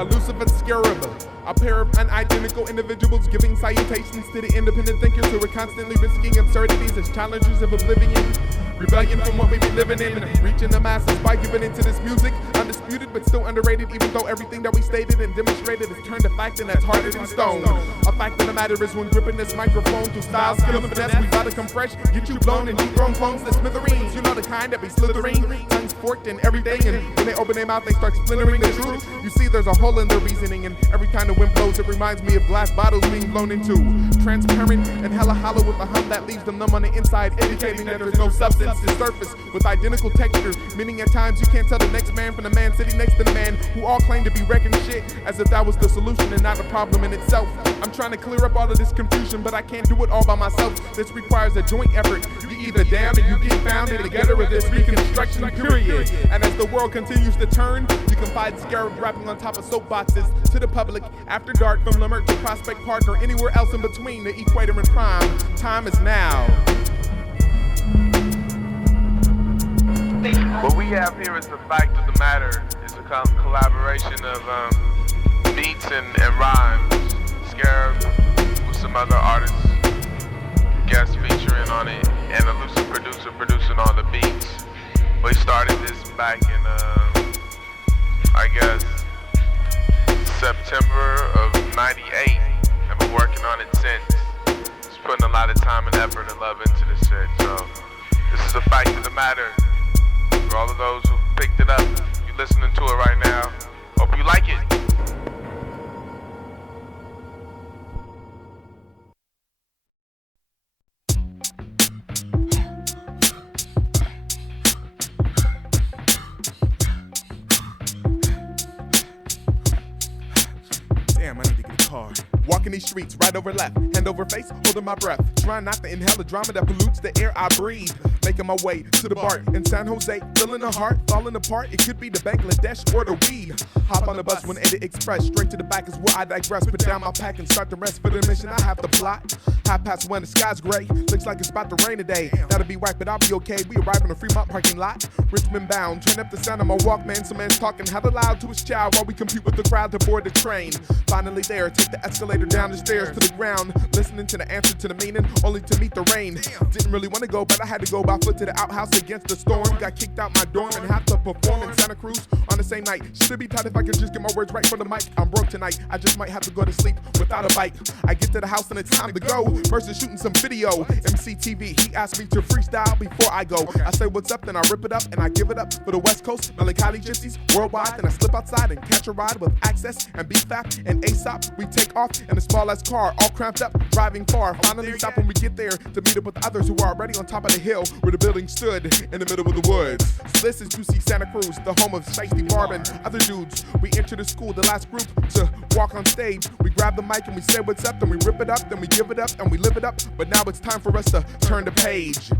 elusive and Scarub, a pair of unidentical individuals giving salutations to the independent thinkers who are constantly risking absurdities as challengers of oblivion. Rebellion from what we be living in, reaching the masses by giving into this music. Undisputed but still underrated, even though everything that we stated and demonstrated is turned to fact, and that's harder than stone. A fact of the matter is, when gripping this microphone through style, skill, and finesse, we gotta come fresh, get you blown and deep thrown clones to smithereens. You know the kind that be slithering, tongues forked and everything, and when they open their mouth they start splintering the truth. You see there's a hole in their reasoning, and every time the wind blows it reminds me of glass bottles being blown into. Transparent and hella hollow with a hum that leaves them numb on the inside, indicating that there's no substance to surface with identical texture, meaning at times you can't tell the next man from the man sitting next to the man who all claim to be wrecking shit as if that was the solution and not a problem in itself. I'm trying to clear up all of this confusion, but I can't do it all by myself. This requires a joint effort. You either down or you get found in together with this reconstruction period. And as the world continues to turn, you can find Scarub rapping on top of soapboxes to the public after dark, from Lamert to Prospect Park or anywhere else in between the equator and prime. Time is now. What we have here is the fact of the matter. It's a collaboration of beats and rhymes. Scarub with some other artists, guest featuring on it, and a lucid producer producing all the beats. We started this back in, I guess, September of '98, and been working on it since. Just putting a lot of time and effort and love into this shit. So this is the fact of the matter. For all of those who picked it up, you listening to it right now, hope you like it. Damn, I need to get a car. Walking these streets, right over left, hand over face, holding my breath, trying not to inhale the drama that pollutes the air I breathe. Making my way to the bar in San Jose, feeling the heart falling apart. It could be the Bangladesh or the weed. Hop on the bus when Edit Express, straight to the back is where I digress. Put down my pack and start the rest for the mission. I have the plot. 1:30 the sky's gray. Looks like it's about to rain today. That'll be right, but I'll be okay. We arrive in the Fremont parking lot. Richmond bound, turn up the sound of my Walkman. Some man's talking hella loud to his child while we compete with the crowd to board the train. Finally there, take the escalator down the stairs to the ground, listening to the answer to the meaning, only to meet the rain. Didn't really want to go, but I had to go by foot to the outhouse against the storm. Got kicked out my dorm and had to perform in Santa Cruz on the same night. Should be tight if I could just get my words right for the mic. I'm broke tonight, I just might have to go to sleep without a bite. I get to the house and it's time to go. Murs is shooting some video. MCTV, he asked me to freestyle before I go. I say what's up, then I rip it up and I give it up for the West Coast. Melancholy gypsies worldwide, then I slip outside and catch a ride with Access and BFAP and Aesop. We take off in a small ass car, all cramped up, driving far. Finally stop when we get there to meet up with others who are already on top of the hill where the building stood in the middle of the woods. So this is UC Santa Cruz, the home of Shiesty Barb and other dudes. We enter the school, the last group to walk on stage. We grab the mic and we say what's up, then we rip it up, then we give it up and we live it up. But now it's time for us to turn the page.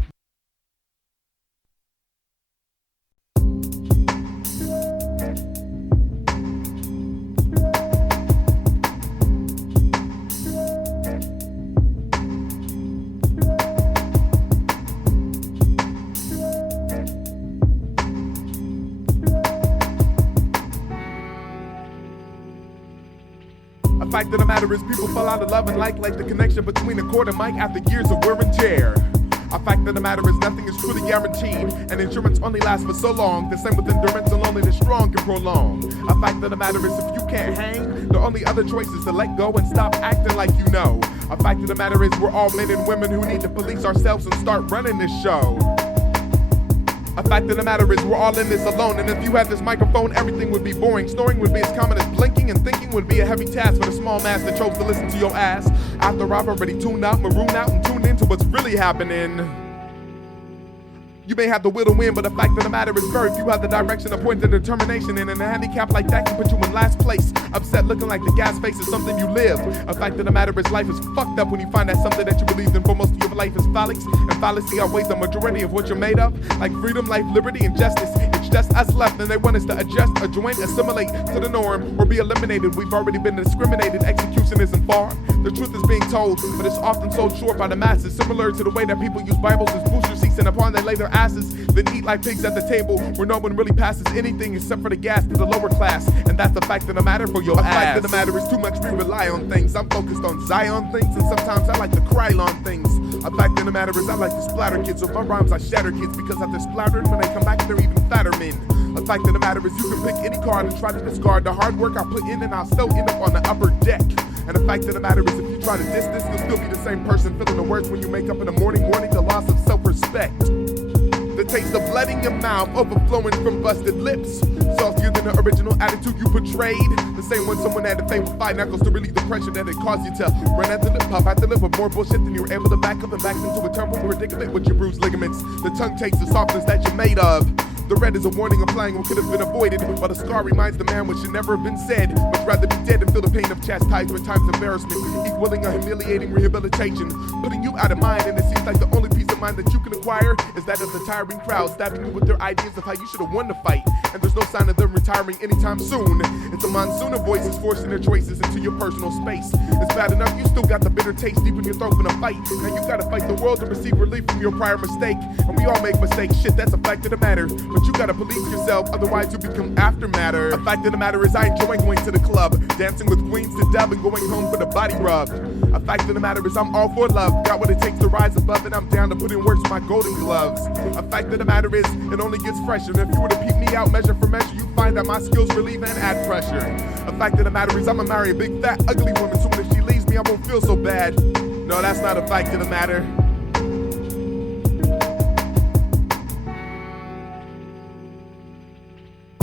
The fact of the matter is people fall out of love and like the connection between a cord and mic after years of wear and tear. A fact of the matter is nothing is truly guaranteed, and insurance only lasts for so long. The same with endurance, and only the strong can prolong. A fact of the matter is if you can't hang, the only other choice is to let go and stop acting like you know. A fact of the matter is we're all men and women who need to police ourselves and start running this show. A fact of the matter is we're all in this alone, and if you had this microphone, everything would be boring. Snoring would be as common as blinking, and thinking would be a heavy task for the small mass that chose to listen to your ass. After I've already tuned out, marooned out, and tuned into what's really happening. You may have the will to win, but the fact of the matter is very few have the direction, a point of determination, and in a handicap like that can put you in last place. Upset looking like the gas face is something you live. A fact of the matter is life is fucked up when you find that something that you believe in for most of your life is phallics, and fallacy outweighs the majority of what you're made of. Like freedom, life, liberty, and justice, it's just us left, and they want us to adjust, adjoin, assimilate to the norm, or be eliminated. We've already been discriminated, execution isn't far. The truth is being told, but it's often sold short by the masses, similar to the way that people use Bibles as booster seats and upon they lay their asses. then eat like pigs at the table where no one really passes anything except for the gas to the lower class. And that's the fact of the matter for your ass. The fact of the matter is too much we rely on things. I'm focused on Zion things, and sometimes I like to cry on things. A fact of the matter is I like to splatter kids. With my rhymes I shatter kids, because after splattering, when they come back they're even fatter men. A fact of the matter is you can pick any card and try to discard the hard work I put in, and I'll still end up on the upper deck. And the fact of the matter is if you try to diss this, you'll still be the same person feeling the worst when you make up in the morning, mourning the loss of self-respect. The taste of blood in your mouth, overflowing from busted lips. Saltier than the original attitude you portrayed. The same one someone had to pay with 5 knuckles to relieve the pressure that it caused you to run at the lip, puff at the lip with more bullshit than you were able to back up and back into a terrible predicament with your bruised ligaments. The tongue takes the softness that you're made of. The red is a warning implying what could have been avoided, while the scar reminds the man what should never have been said. Much rather be dead than feel the pain of chastisement times embarrassment, equaling a humiliating rehabilitation, putting you out of mind. And it seems like the only peace of mind that you can acquire is that of the tiring crowd stabbing you with their ideas of how you should have won the fight. And there's no sign of them retiring anytime soon. It's a monsoon of voices forcing their choices into your personal space. It's bad enough you still got the bitter taste deep in your throat from a fight. Now you gotta fight the world to receive relief from your prior mistake. And we all make mistakes, shit, that's a fact of the matter. But you gotta police yourself, otherwise you become aftermatter. A fact of the matter is I enjoy going to the club, dancing with queens to dub and going home for the body rub. A fact of the matter is I'm all for love, got what it takes to rise above, and I'm down to put in work with my golden gloves. A fact of the matter is it only gets fresher, and if you were to peep me out measure for measure, you find that my skills relieve and add pressure. A fact of the matter is I'ma marry a big fat ugly woman, so when she leaves me I won't feel so bad. No, that's not a fact of the matter.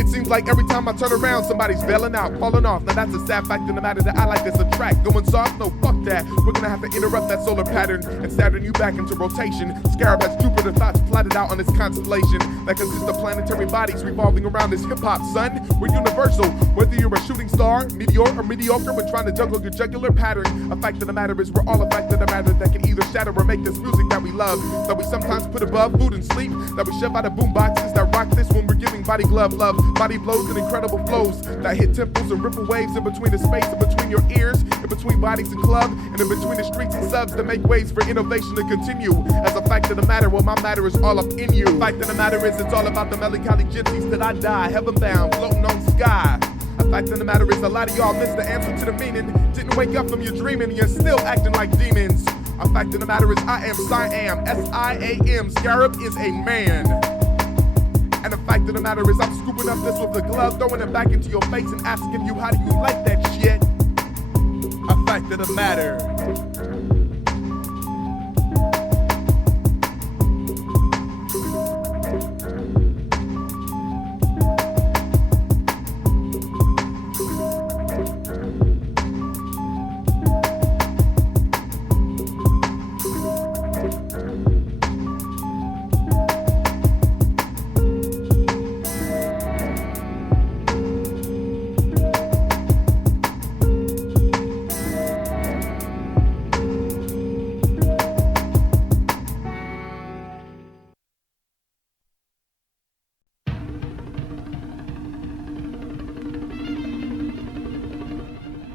Seems like every time I turn around, somebody's bailing out, falling off. Now that's a sad fact in the matter that I like this attract. Going soft? No, fuck that. We're gonna have to interrupt that solar pattern and Saturn you back into rotation. Scarub has Jupiter thoughts plotted out on this constellation that consists of planetary bodies revolving around this hip-hop, son. We're universal, whether you're a shooting star, meteor, or mediocre when trying to juggle your jugular pattern. A fact of the matter is we're all a fact of the matter that can either shatter or make this music that we love, that we sometimes put above food and sleep, that we shove out of boom boxes that rock this when we're giving body glove love. Body blows and incredible flows that hit temples and ripple waves in between the space, in between your ears, in between bodies and club, and in between the streets and subs that make ways for innovation to continue. As a fact of the matter, well, my matter is all up in you. Fact of the matter is it's all about the melancholy gypsies that I die, heaven bound, floating on sky. A fact of the matter is a lot of y'all missed the answer to the meaning, didn't wake up from your dreaming, and you're still acting like demons. A fact of the matter is I am Siam, S-I-A-M, Scarub is a man. And the fact of the matter is I'm scooping up this with the glove, throwing it back into your face and asking you how do you like that shit? A fact of the matter.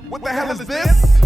What the hell is this?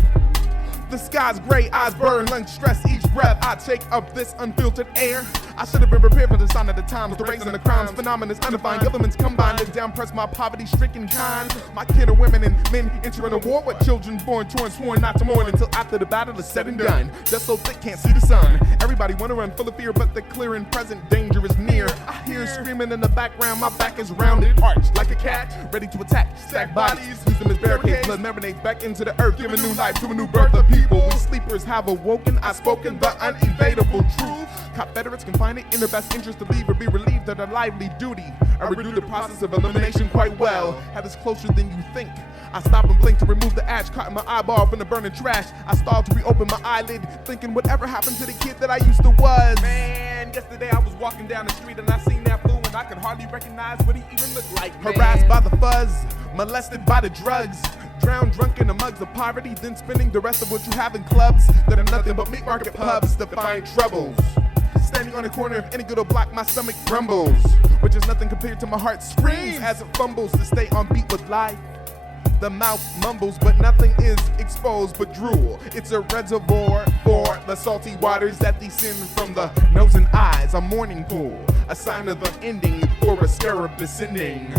The sky's gray, eyes burn, lungs stress each breath I take of this unfiltered air. I should have been prepared for the sign of the times, the race and the crimes, phenomenons undefined, governments combined to down press my poverty-stricken kind. My kin of women and men entering a war with children born, torn, sworn not to mourn until after the battle is said and done. Just so thick, can't see the sun. Everybody wanna run full of fear, but the clear and present danger is near. I hear screaming in the background, my back is rounded, arched like a cat, ready to attack. Stack bodies, use them as barricades, blood marinates back into the earth, giving new life to a new birth of people. We sleepers have awoken, I've spoken the unevadable truth. Confederates can find it in their best interest to leave or be relieved of their lively duty. I redo the process of elimination quite well. Had this closer than you think. I stop and blink to remove the ash caught in my eyeball from the burning trash. I stalled to reopen my eyelid, thinking whatever happened to the kid that I used to was. Man, yesterday I was walking down the street and I seen that fool and I could hardly recognize what he even looked like. Man. Harassed by the fuzz, molested by the drugs, drowned drunk in the mugs of poverty, then spending the rest of what you have in clubs that are nothing but meat market pubs to find troubles. Standing on the corner of any good old block, my stomach grumbles, which is nothing compared to my heart screams as it fumbles to stay on beat with life. The mouth mumbles, but nothing is exposed but drool. It's a reservoir for the salty waters that descend from the nose and eyes. A morning pool, a sign of the ending for a scarab descending.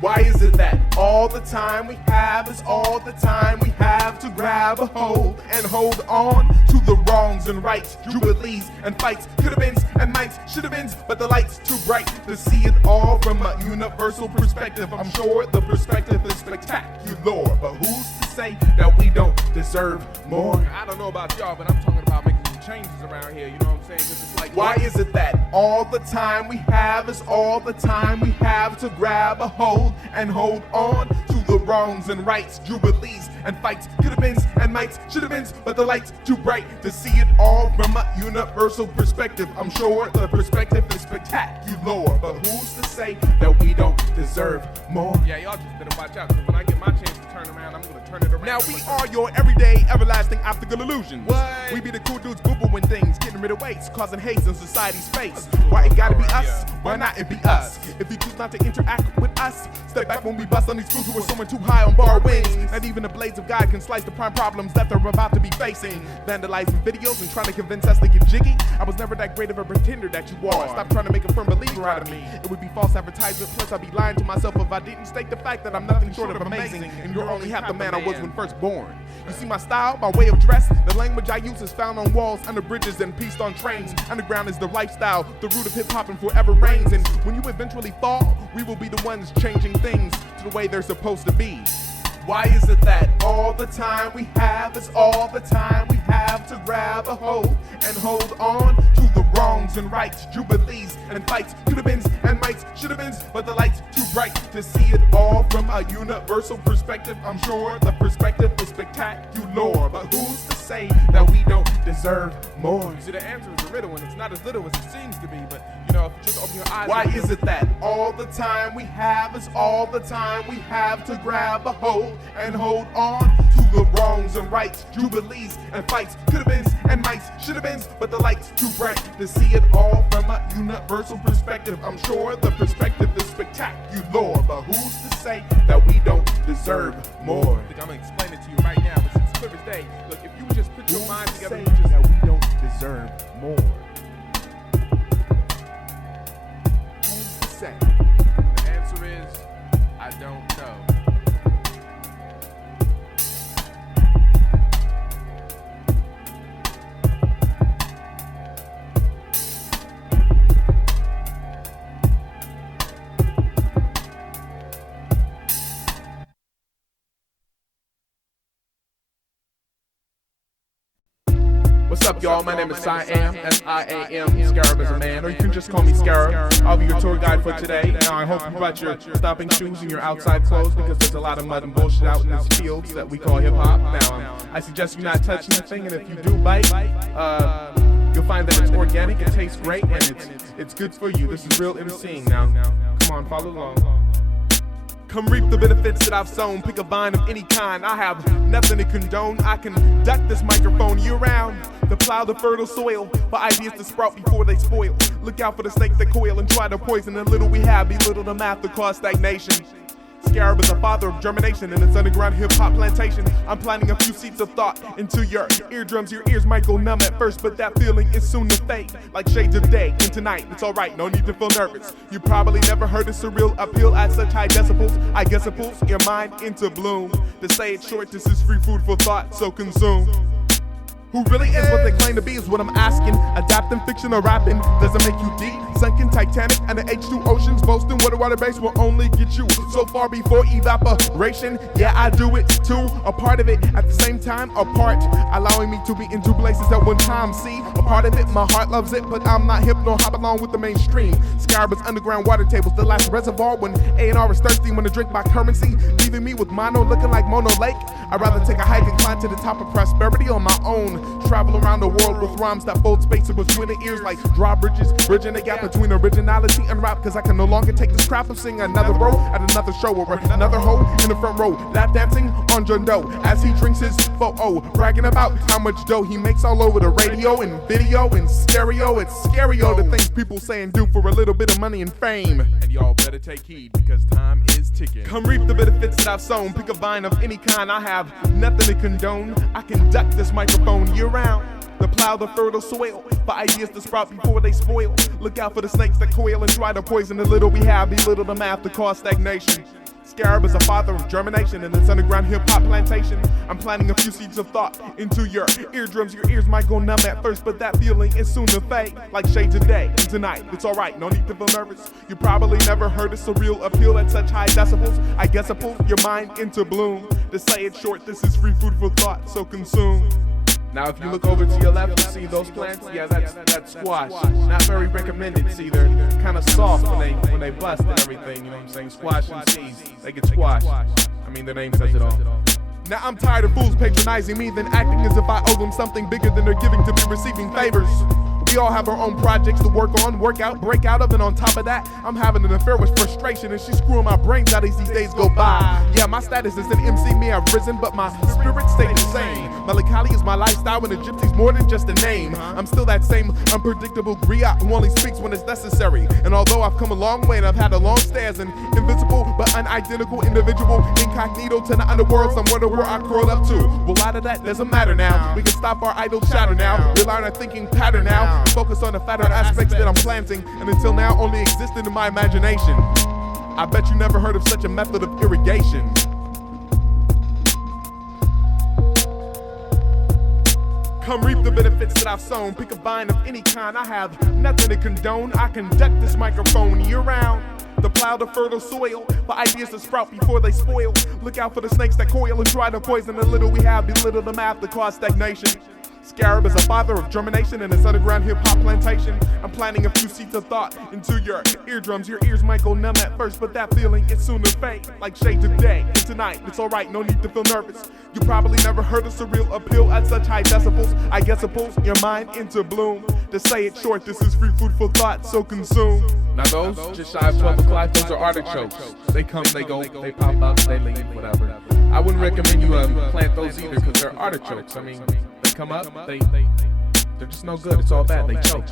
Why is it that all the time we have is all the time we have to grab a hold and hold on to the wrongs and rights, jubilees and fights, could have beens and mights, should have beens, but the light's too bright to see it all from a universal perspective. I'm sure the perspective is spectacular, but who's to say that we don't deserve more? I don't know about y'all, but I'm talking about making some changes around here, you know what I'm saying? 'Cause it's like, why is it that all the time we have is all the time we have to grab a hold and hold on to the wrongs and rights, jubilees and fights, could have beens and mights, should have beens, but the light's too bright to see it all from a universal perspective. I'm sure the perspective is spectacular, but who's to say that we don't deserve more? yeah, y'all just better watch out, 'cause when I get my chance to turn around, I'm gonna turn it around. Now we are your everyday, everlasting optical illusions. What? We be the cool dudes boo-booing things, getting rid of waste, causing haze in society's face. Why it gotta be us? Why not it be us? If you choose not to interact with us, step back when we bust on these fools who are soaring too high on bar wings. Not even the blades of God can slice the prime problems that they're about to be facing. Vandalizing videos and trying to convince us to get jiggy. I was never that great of a pretender that you are. Stop trying to make a firm believer out of me. It would be false advertisement, plus I'd be lying to myself if I didn't state the fact that I'm nothing short of amazing, and you're only half the man I was when first born. You see my style, my way of dress, the language I use is found on walls, under bridges, and pieced on trains. Underground is the lifestyle, the root of hip-hop and forever reigns. And when you eventually fall, we will be the ones changing things to the way they're supposed to be. Why is it that all the time we have is all the time we have to grab a hold and hold on to the wrongs and rights, jubilees and fights, could have beens and mights, should have beens, but the light's too bright to see it all from a universal perspective. I'm sure the perspective is spectacular, but who's to say that we don't deserve more? See, the answer is a riddle, and it's not as little as it seems to be, but, you know, if you just open your eyes... Why is it that all the time we have is all the time we have to grab a hold and hold on to the wrongs and rights, jubilees and fights, could have beens and mights, should have beens, but the light's too bright to see it all from a universal perspective. I'm sure the perspective is spectacular, but who's to say that we don't deserve more? I'm gonna explain it to you right now, but it's clear as day. Look, if you would just put your mind together, Who's to say that we don't deserve more? Who's to say? the answer is, I don't know. What's up, y'all? My name is Siam, S-I-A-M. Scarub is a man, or you can just call me Scarub. I'll be your tour guide for today. Now, I hope you brought your stomping shoes and your outside clothes, because there's a lot of mud and bullshit out in these fields that we call hip-hop. Now, I suggest you not touch anything, and if you do bite, you'll find that it's organic, it tastes great, and it's good for you. This is real MCing. Now, come on, follow along. Come reap the benefits that I've sown. Pick a vine of any kind. I have nothing to condone. I can duck this microphone year-round to plow the fertile soil for ideas to sprout before they spoil. Look out for the snakes that coil and try to poison the little we have. Belittle the math to cause stagnation. Scarub is the father of germination in its underground hip-hop plantation. I'm planting a few seeds of thought into your eardrums. Your ears might go numb at first, but that feeling is soon to fade. Like shades of day into night, it's alright, no need to feel nervous. You probably never heard a surreal uphill at such high decibels. I guess it pulls your mind into bloom. To say it short, this is free food for thought, so consume. Who really is what they claim to be is what I'm asking. Adapting fiction or rapping doesn't make you deep. Sunken Titanic and the H2 oceans boasting water base will only get you so far before evaporation. Yeah, I do it too, a part of it at the same time, apart, allowing me to be in two places at one time. See, a part of it, my heart loves it, but I'm not hip, no hop along with the mainstream. Scarub is underground water tables, the last reservoir when A&R is thirsty when to drink my currency, leaving me with mono looking like Mono Lake. I'd rather take a hike and climb to the top of prosperity on my own. Travel around the world with rhymes that fold spaces between the ears like drawbridges, bridging the gap between originality and rap. Cause I can no longer take this crap of singing another row at another show or another hoe in the front row, lap dancing on John Doe as he drinks his photo, bragging about how much dough he makes all over the radio and video and stereo. It's scary, the things people say and do for a little bit of money and fame. And y'all better take heed because time is ticking. Come reap the benefits that I've sown. Pick a vine of any kind. I have nothing to condone. I conduct this microphone year round. To plow the fertile soil for ideas to sprout before they spoil. Look out for the snakes that coil and try to poison the little we have. Belittle the math to cause stagnation. Scarub is a father of germination in this underground hip-hop plantation. I'm planting a few seeds of thought into your eardrums. Your ears might go numb at first, but that feeling is soon to fade. Like shades of day and tonight, it's alright, no need to feel nervous. You probably never heard a surreal appeal at such high decibels. I guess I pull your mind into bloom. To say it short, this is free food for thought, so consume. Now if you look over to your left, you see those plants? Yeah, that's squash. Not very recommended. See, they're kind of soft when they bust and everything, you know what I'm saying? Squash and seeds, they get squashed. I mean, their name says it all. Now I'm tired of fools patronizing me, then acting as if I owe them something bigger than they're giving to be receiving favors. We all have our own projects to work on, work out, break out of, and on top of that, I'm having an affair with frustration, and she's screwing my brains out as these days go by. Yeah, my status as an MC may have risen, but my spirit stayed the same. Melancholy is my lifestyle, and a gypsy's more than just a name. I'm still that same unpredictable griot who only speaks when it's necessary. And although I've come a long way and I've had a long stay as an invisible but unidentical individual, incognito to the underworld, somewhere where I crawled up to. Well, a lot of that doesn't matter now. We can stop our idle chatter now, rely on our thinking pattern now. Focus on the fatter aspects that I'm planting, and until now only existed in my imagination. I bet you never heard of such a method of irrigation. Come reap the benefits that I've sown. Pick a vine of any kind. I have nothing to condone. I conduct this microphone year round. To plow the fertile soil for ideas to sprout before they spoil. Look out for the snakes that coil and try to poison the little we have. Belittle the math to cause stagnation. Scarub is a father of germination in this underground hip-hop plantation. I'm planting a few seeds of thought into your eardrums. Your ears might go numb at first, but that feeling is soon to fade. Like shades of day and tonight, it's alright, no need to feel nervous. You probably never heard a surreal appeal at such high decibels. I guess it pulls your mind into bloom. To say it short, this is free food for thought, so consume. Now those, just shy of 12 o'clock, those are artichokes. They come, they go, they pop up, they leave, whatever. I wouldn't recommend you plant those either because they're artichokes. I mean, they come up, they're just no good, it's all bad, they choke.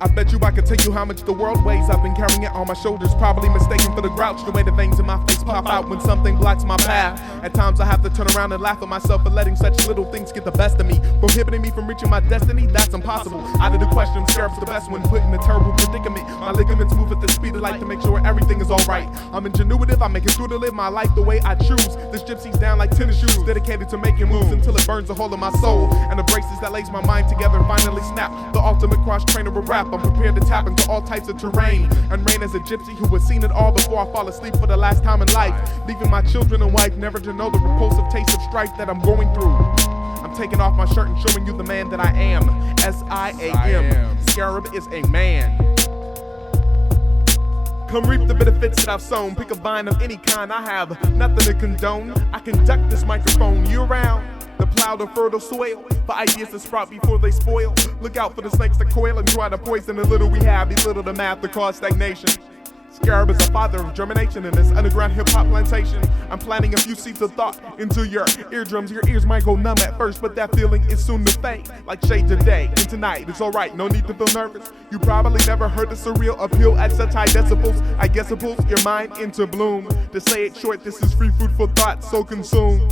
I bet you I could tell you how much the world weighs. I've been carrying it on my shoulders, probably mistaken for the grouch. The way the veins in my face pop out when something blocks my path. At times I have to turn around and laugh at myself for letting such little things get the best of me. Prohibiting me from reaching my destiny, that's impossible. Out of the question, Scarub's the best when put in a terrible predicament. My ligaments move at the speed of light to make sure everything is alright. I'm ingenuitive, I make it through to live my life the way I choose. This gypsy's down like tennis shoes, dedicated to making moves until it burns a hole in my soul. And the braces that lace my mind together finally snap. The ultimate cross trainer of rap, I'm prepared to tap into all types of terrain and reign as a gypsy who has seen it all before I fall asleep for the last time in life, leaving my children and wife never to know the repulsive taste of strife that I'm going through. I'm taking off my shirt and showing you the man that I am. S-I-A-M. Scarub is a man. Come reap the benefits that I've sown. Pick a vine of any kind. I have nothing to condone. I conduct this microphone year round. To plow the fertile soil for ideas to sprout before they spoil. Look out for the snakes that coil and try to poison the little we have. Belittle the math to cause stagnation. Scarub is a father of germination in this underground hip-hop plantation. I'm planting a few seeds of thought into your eardrums. Your ears might go numb at first, but that feeling is soon to fade. Like shades of day and tonight, it's alright, no need to feel nervous. You probably never heard the surreal appeal at such high decibels. I guess it pulls your mind into bloom. To say it short, this is free food for thought, so consume.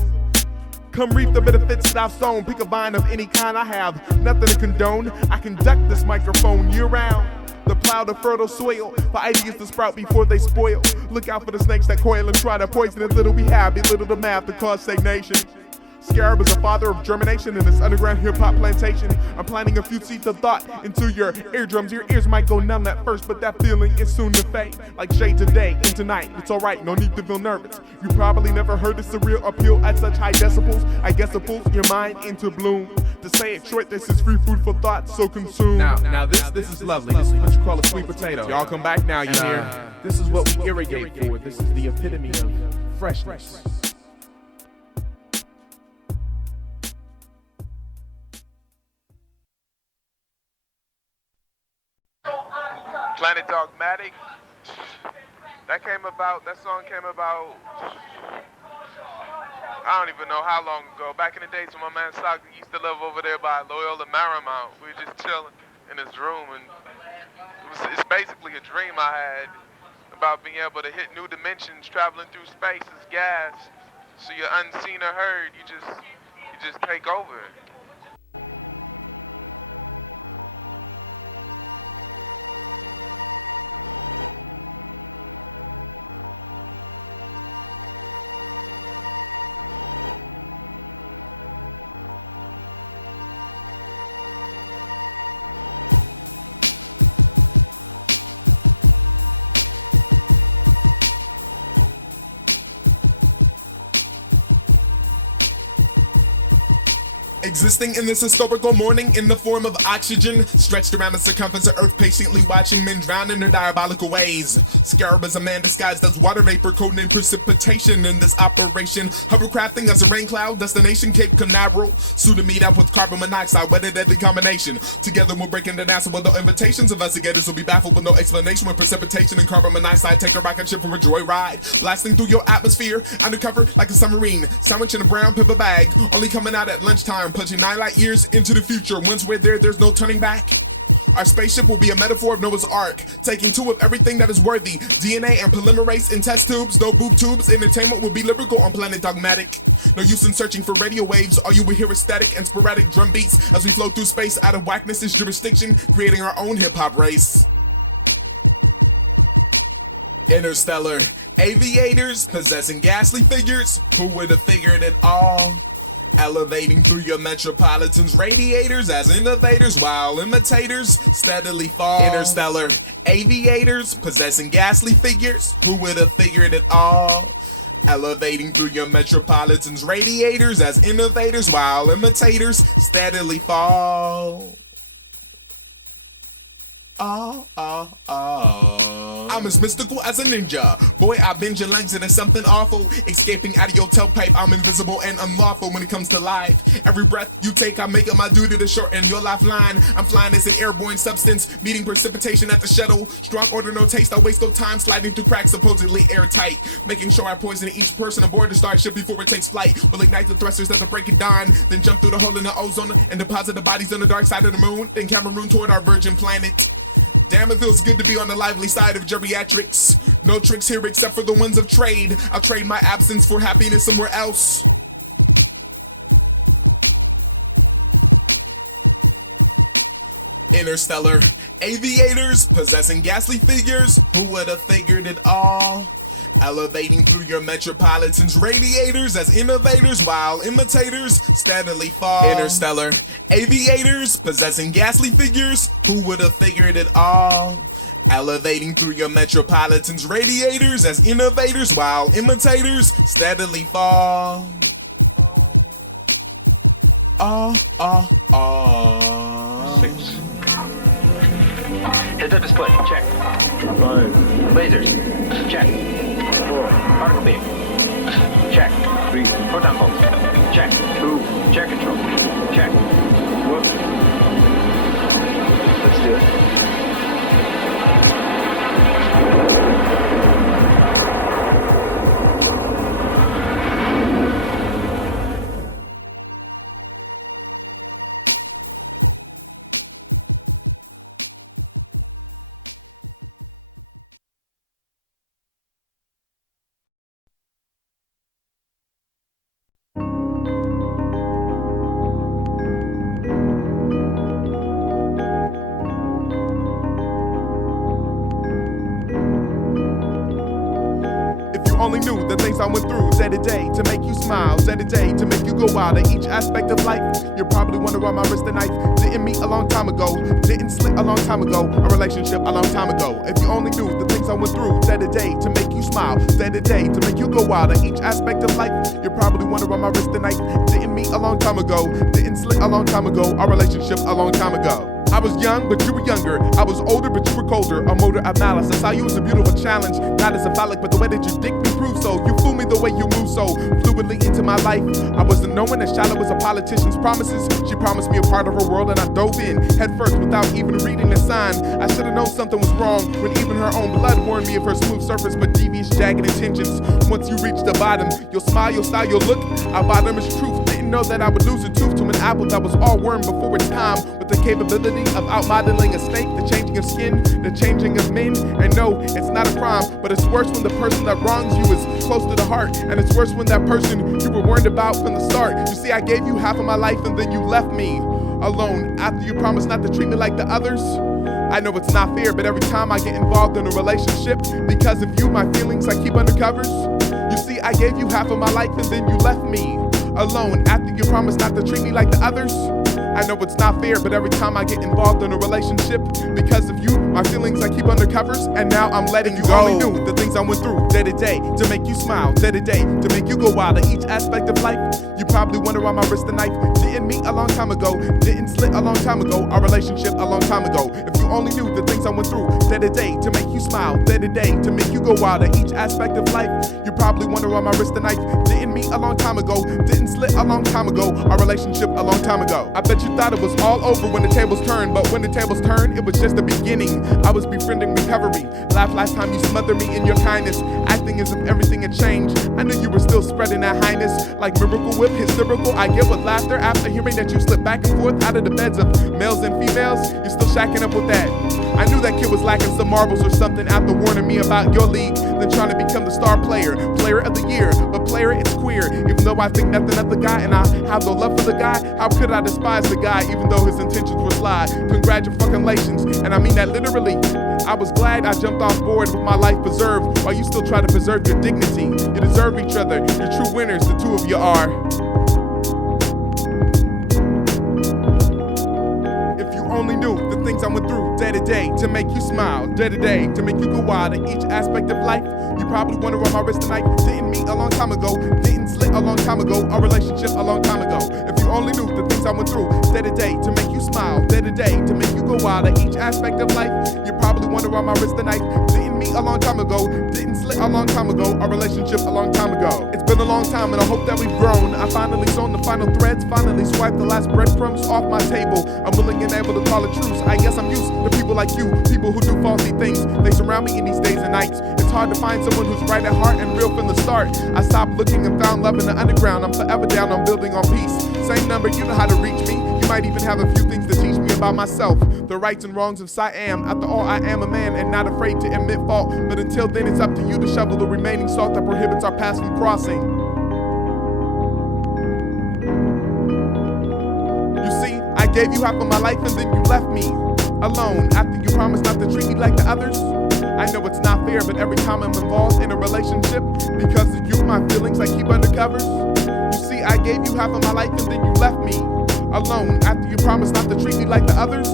Come reap the benefits that I've sown. Pick a vine of any kind. I have nothing to condone. I conduct this microphone year round. To plow the fertile soil for ideas to sprout before they spoil. Look out for the snakes that coil and try to poison the little we have. Belittle the math to cause stagnation. Scarub is a father of germination in this underground hip-hop plantation. I'm planting a few seeds of thought into your eardrums. Your ears might go numb at first, but that feeling is soon to fade. Like shades of day and tonight, it's alright, no need to feel nervous. You probably never heard the surreal appeal at such high decibels. I guess it pulls your mind into bloom. To say it short, this is free food for thought, so consume. Now this is lovely. This is what you call a sweet potato. Y'all come back now, you hear? This is what we irrigate for. This is the epitome of freshness. Planet Dogmatic. That song came about, I don't even know how long ago. Back in the days when my man Stockton used to live over there by Loyola Marymount. We were just chilling in his room, and it's basically a dream I had about being able to hit new dimensions, traveling through space as gas. So you're unseen or heard, you just take over. Existing in this historical morning in the form of oxygen, stretched around the circumference of Earth, patiently watching men drown in their diabolical ways. Scarub is a man disguised as water vapor, codenamed precipitation in this operation. Hovercrafting as a rain cloud, destination Cape Canaveral. Soon to meet up with carbon monoxide, weather deadly combination. Together we'll break into NASA with no invitations. Investigators will be baffled with no explanation when precipitation and carbon monoxide take a rocket ship for a joyride. Blasting through your atmosphere, undercover like a submarine. Sandwich in a brown paper bag, only coming out at lunchtime. Punching 9 light years into the future. Once we're there, there's no turning back. Our spaceship will be a metaphor of Noah's Ark, taking two of everything that is worthy. DNA and polymerase in test tubes, no boob tubes. Entertainment will be lyrical on Planet Dogmatic. No use in searching for radio waves. All you will hear is static and sporadic drum beats as we flow through space out of whackness' jurisdiction, creating our own hip-hop race. Interstellar aviators possessing ghastly figures. Who would have figured it all? Elevating through your metropolitan's radiators as innovators while imitators steadily fall. Interstellar aviators possessing ghastly figures. Who would have figured it all? Elevating through your metropolitan's radiators as innovators while imitators steadily fall. I'm as mystical as a ninja. Boy, I bend your legs into something awful. Escaping out of your tailpipe, I'm invisible and unlawful when it comes to life. Every breath you take, I make it my duty to shorten your lifeline. I'm flying as an airborne substance, meeting precipitation at the shuttle. Strong order, no taste, I waste no time sliding through cracks supposedly airtight. Making sure I poison each person aboard the starship before it takes flight. Will ignite the thrusters at the break of dawn, then jump through the hole in the ozone and deposit the bodies on the dark side of the moon, then Cameroon toward our virgin planet. Damn, it feels good to be on the lively side of geriatrics. No tricks here except for the ones of trade. I'll trade my absence for happiness somewhere else. Interstellar aviators possessing ghastly figures. Who would have figured it all? Elevating through your metropolitan's radiators as innovators while imitators steadily fall. Interstellar aviators possessing ghastly figures. Who would have figured it all? Elevating through your metropolitan's radiators as innovators while imitators steadily fall. Six. Heads-up display, check. 5. Lasers, check. 4. Particle beam, check. 3. Photon pulse, check. 2. Chair control, check. 1. Let's do it. Only knew the things I went through day to day to make you smile, day to day to make you go wild at each aspect of life. You're probably wondering why my wrist and knife didn't meet a long time ago, didn't slit a long time ago, a relationship a long time ago. If you only knew the things I went through day to day to make you smile, day to day to make you go wild at each aspect of life. You're probably wondering why my wrist and knife didn't meet a long time ago, didn't slit a long time ago, a relationship a long time ago. I was young, but you were younger. I was older, but you were colder. A motor of malice. I saw you as a beautiful challenge. Not as symbolic, but the way that you dick me through so. You fool me the way you move so fluidly into my life. I wasn't knowing as shallow as a politician's promises. She promised me a part of her world and I dove in head first without even reading the sign. I should have known something was wrong when even her own blood warned me of her smooth surface but devious, jagged intentions. Once you reach the bottom, you'll smile, you'll style, you'll look. Our bottom is truth. Didn't know that I would lose a tooth to an apple that was all worm before its time. With the capability of out-modeling a snake, the changing of skin, the changing of men. And no, it's not a crime, but it's worse when the person that wrongs you is close to the heart. And it's worse when that person you were warned about from the start. You see, I gave you half of my life and then you left me alone after you promised not to treat me like the others. I know it's not fair, but every time I get involved in a relationship, because of you, my feelings I keep under covers. You see, I gave you half of my life and then you left me alone after you promised not to treat me like the others. I know it's not fair, but every time I get involved in a relationship, because of you, my feelings I keep under covers, and now I'm letting you go. Only knew the things I went through day to day to make you smile, day to day to make you go wild at each aspect of life. You probably wonder why my wrist and knife didn't meet a long time ago, didn't slit a long time ago, our relationship a long time ago. If you only knew the things I went through day to day to make you smile, day to day to make you go wild at each aspect of life. You probably wonder why my wrist and knife didn't meet a long time ago, didn't slit a long time ago, our relationship a long time ago. I bet you thought it was all over when the tables turned, but when the tables turned, it was just the beginning. I was befriending recovery. Laughed last time you smothered me in your kindness, acting as if everything had changed. I knew you were still spreading that highness, like Miracle Whip, hysterical. I get with laughter after hearing that you slip back and forth out of the beds of males and females. You're still shacking up with that. I knew that kid was lacking some marbles or something after warning me about your league, then trying to become the star player of the year. But player, it's queer. Even though I think nothing of the guy and I have no love for the guy, how could I despise the guy even though his intentions were sly? Congratulations, and I mean that literally. I was glad I jumped on board with my life preserved while you still try to preserve your dignity. You deserve each other. You're true winners, the two of you are. Only knew the things I went through day to day to make you smile, day to day to make you go wild at each aspect of life. You probably wonder why my wrist and knife didn't meet a long time ago, didn't slit a long time ago, our relationship a long time ago. If you only knew the things I went through day to day to make you smile, day to day to make you go wild at each aspect of life. You probably wonder why my wrist and knife didn't meet a long time ago, didn't slit a long time ago, our relationship a long time ago. It's been a long time and I hope that we've grown. I finally sewn the final threads, finally swiped the last breadcrumbs off my table. I'm willing and able to call it truce. I guess I'm used to people like you, people who do falsy things. They surround me in these days and nights. It's hard to find someone who's right at heart and real from the start. I stopped looking and found love in the underground. I'm forever down on building on peace. Same number, you know how to reach me. You might even have a few things to teach me about myself, the rights and wrongs of Siam. After all, I am a man and not afraid to admit fault. But until then, it's up to you to shovel the remaining salt that prohibits our paths from crossing. You see, I gave you half of my life and then you left me alone after you promised not to treat me like the others. I know it's not fair, but every time I'm involved in a relationship, because of you, my feelings I keep under covers. You see, I gave you half of my life and then you left me alone after you promised not to treat me like the others.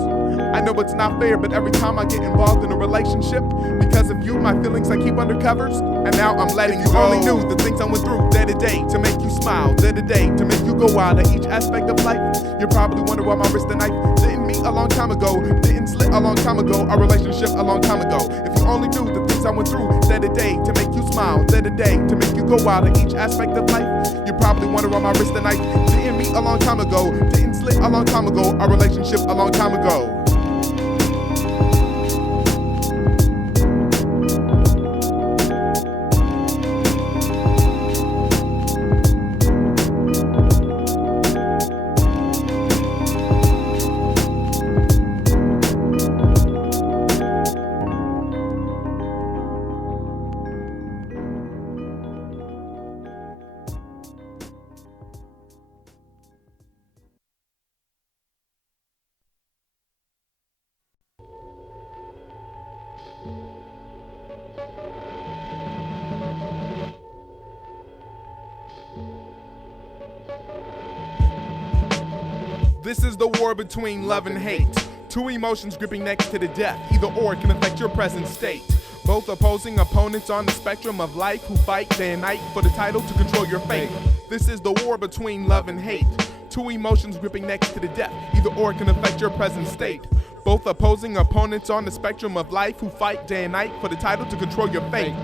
I know it's not fair, but every time I get involved in a relationship, because of you, my feelings I keep under covers, and now I'm letting you go. Only knew the things I went through day to day to make you smile, day to day to make you go wild at each aspect of life. You probably wonder why my wrist and knife didn't meet a long time ago, didn't slit a long time ago, our relationship a long time ago. If you only knew the things I went through day to day to make you smile, day to day to make you go wild at each aspect of life. You probably wonder why my wrist and knife didn't meet a long time ago, didn't slit a long time ago, our relationship a long time ago. This is the war between love and hate. Two emotions gripping next to the death. Either or can affect your present state. Both opposing opponents on the spectrum of life who fight day and night for the title to control your fate. This is the war between love and hate. Two emotions gripping next to the death. Either or can affect your present state. Both opposing opponents on the spectrum of life who fight day and night for the title to control your fate.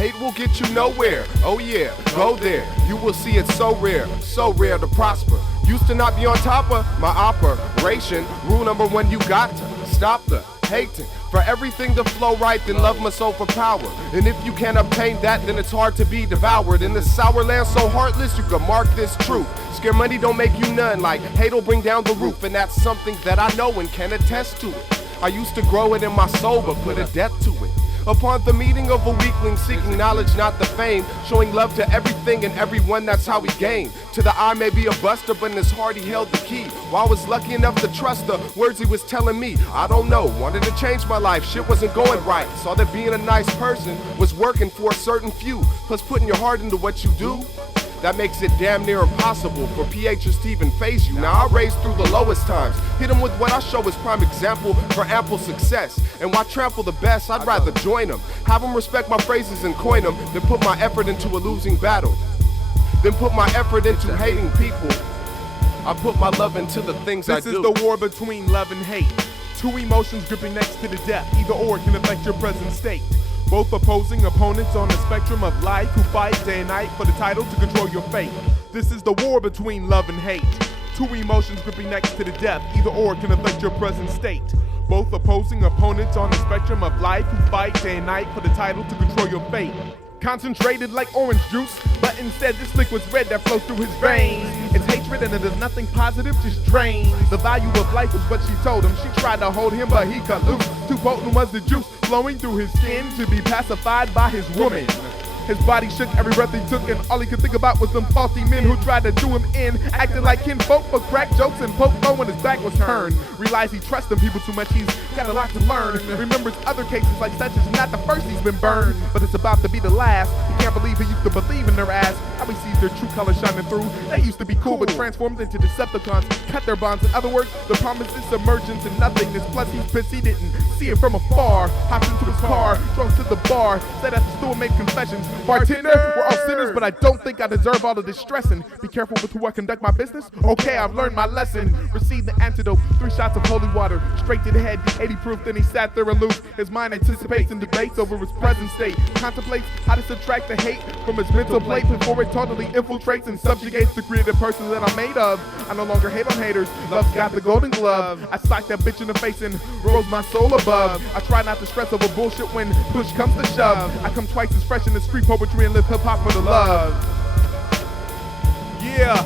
Hate will get you nowhere. Oh yeah, go there. You will see it's so rare to prosper. Used to not be on top of my operation. Rule number one, you got to stop the hating. For everything to flow right, then love must overpower. And if you can't obtain that, then it's hard to be devoured. In this sour land so heartless, you can mark this truth. Scare money don't make you none, like hate'll bring down the roof. And that's something that I know and can attest to it. I used to grow it in my soul, but put a death to it. Upon the meeting of a weakling, seeking knowledge, not the fame, showing love to everything and everyone, that's how we gain. To the eye may be a buster, but in his heart he held the key. Well, I was lucky enough to trust the words he was telling me. I don't know, wanted to change my life, shit wasn't going right. Saw that being a nice person was working for a certain few. Plus putting your heart into what you do, that makes it damn near impossible for PHers to even phase you. Now I raise through the lowest times, hit them with what I show as prime example for ample success. And why trample the best, I'd rather join them. Have them respect my phrases and coin them, than put my effort into a losing battle. Then put my effort into hating people. I put my love into the things I do. This is the war between love and hate. Two emotions gripping next to the death. Either or can affect your present state. Both opposing opponents on the spectrum of life who fight day and night for the title to control your fate. This is the war between love and hate. Two emotions gripping next to the death. Either or can affect your present state. Both opposing opponents on the spectrum of life who fight day and night for the title to control your fate. Concentrated like orange juice, but instead this liquid's red that flows through his veins. It's hatred and it is nothing positive, just drains. The value of life is what she told him. She tried to hold him, but he cut loose. Too potent was the juice flowing through his skin to be pacified by his woman. His body shook every breath he took, and all he could think about was them faulty men who tried to do him in, acting like kinfolk for crack jokes and poke fun when his back was turned. Realized he trusts them people too much, he's got a lot to learn. Remembers other cases like such as not the first he's been burned, but it's about to be the last. He can't believe he used to believe in their ass. How he sees their true colors shining through. They used to be cool, but transformed into Decepticons, cut their bonds. In other words, the promise is emergence and nothingness. Plus he's pissed he didn't see it from afar. Hopped into his car, drove to the bar, sat at the stool and made confessions. Bartender, we're all sinners, but I don't think I deserve all of this stressing. Be careful with who I conduct my business. Okay, I've learned my lesson. Received the antidote, 3 shots of holy water, straight to the head, 80 proof. Then he sat there aloof. His mind anticipates and debates over his present state. Contemplates how to subtract the hate from his mental plate before it totally infiltrates and subjugates the creative person that I'm made of. I no longer hate on haters. Love's got the golden glove. I sock that bitch in the face and rose my soul above. I try not to stress over bullshit when push comes to shove. I come twice as fresh in the street poetry and live hip-hop for the love. Yeah,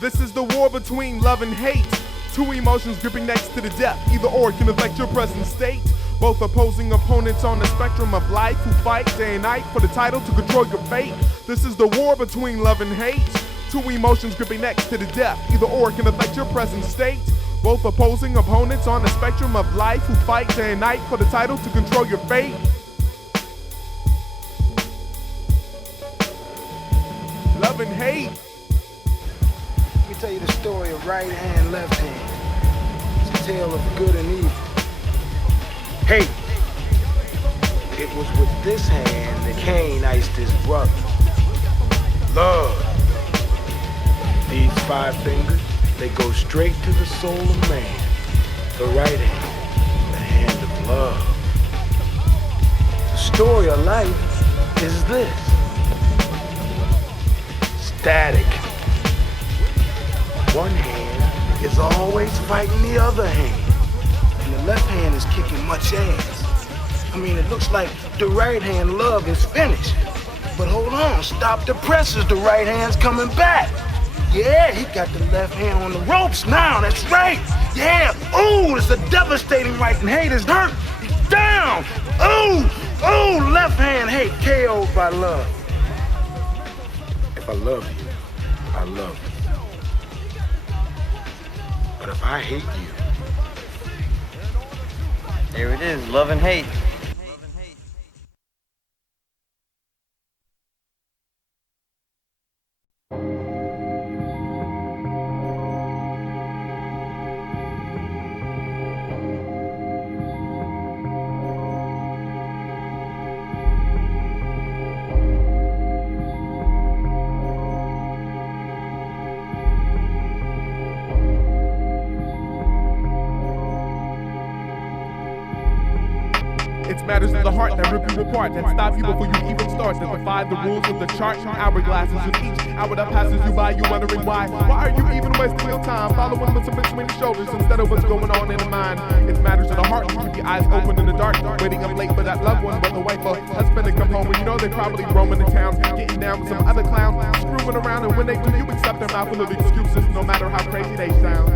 this is the war between love and hate. Two emotions gripping next to the death. Either or can affect your present state. Both opposing opponents on the spectrum of life who fight day and night for the title to control your fate. This is the war between love and hate. Two emotions gripping next to the death. Either or can affect your present state. Both opposing opponents on the spectrum of life who fight day and night for the title to control your fate. Love and hate. Let me tell you the story of right hand, left hand. It's a tale of good and evil. Hate. It was with this hand that Cain iced his brother. Love. These 5 fingers, they go straight to the soul of man. The right hand, the hand of love. The story of life is this. Static. One hand is always fighting the other hand. And the left hand is kicking much ass. I mean, it looks like the right hand love is finished. But hold on, stop the presses, the right hand's coming back. Yeah, he got the left hand on the ropes now, that's right. Yeah, ooh, it's a devastating right and hate is hurt. He's down. Ooh, left hand hate KO'd by love. If I love you, I love you. But if I hate you... There it is, love and hate. matters of the heart that rip you apart, that stop you before you even start, that defy the rules of the chart and hourglasses. And each hour that passes you by, you wondering why. Why are you even wasting your time following what's in between the shoulders instead of what's going on in the mind? It's matters of the heart. Keep your eyes open in the dark, waiting up late for that loved one, whether wife or husband to come home. When you know they're probably roaming the town, getting down with some other clown, screwing around. And when they do, you accept their mouth full of excuses, no matter how crazy they sound.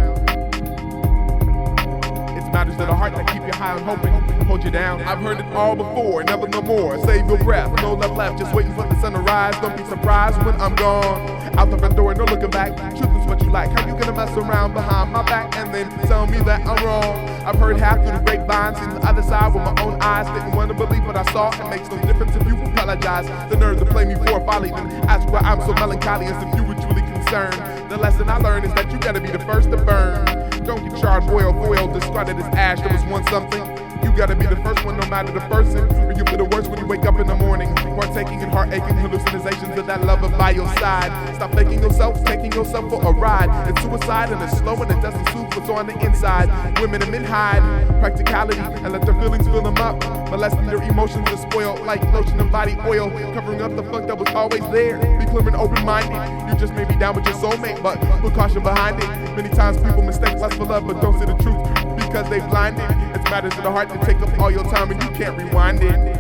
Matters of the heart that keep you high and hoping, hold you down. I've heard it all before, never no more. Save your breath, no love left, just waiting for the sun to rise. Don't be surprised when I'm gone. Out the front door, no looking back. Truth is what you like. How you gonna mess around behind my back and then tell me that I'm wrong? I've heard half through the grapevine, seen the other side with my own eyes. Didn't want to believe what I saw. It makes no difference if you apologize. The nerve to play me for folly, then ask why I'm so melancholy, as if you were truly concerned. The lesson I learned is that you gotta be the first to burn. Don't get charred, boiled, foiled, discarded as ash that was once something. You gotta be the first one, no matter the person. Or you feel the worst when you wake up in the morning, partaking in heart-aching hallucinations of that lover by your side. Stop faking yourself, taking yourself for a ride. It's suicide and it's slow and it doesn't soothe what's on the inside. Women and men hide practicality and let their feelings fill them up, molesting their emotions to spoil like lotion and body oil, covering up the funk that was always there. Be clear and open-minded. You just may be down with your soulmate, but put caution behind it. Many times people mistake lust for love, but don't see the truth because they blinded. It's matters of the heart that take up all your time and you can't rewind it.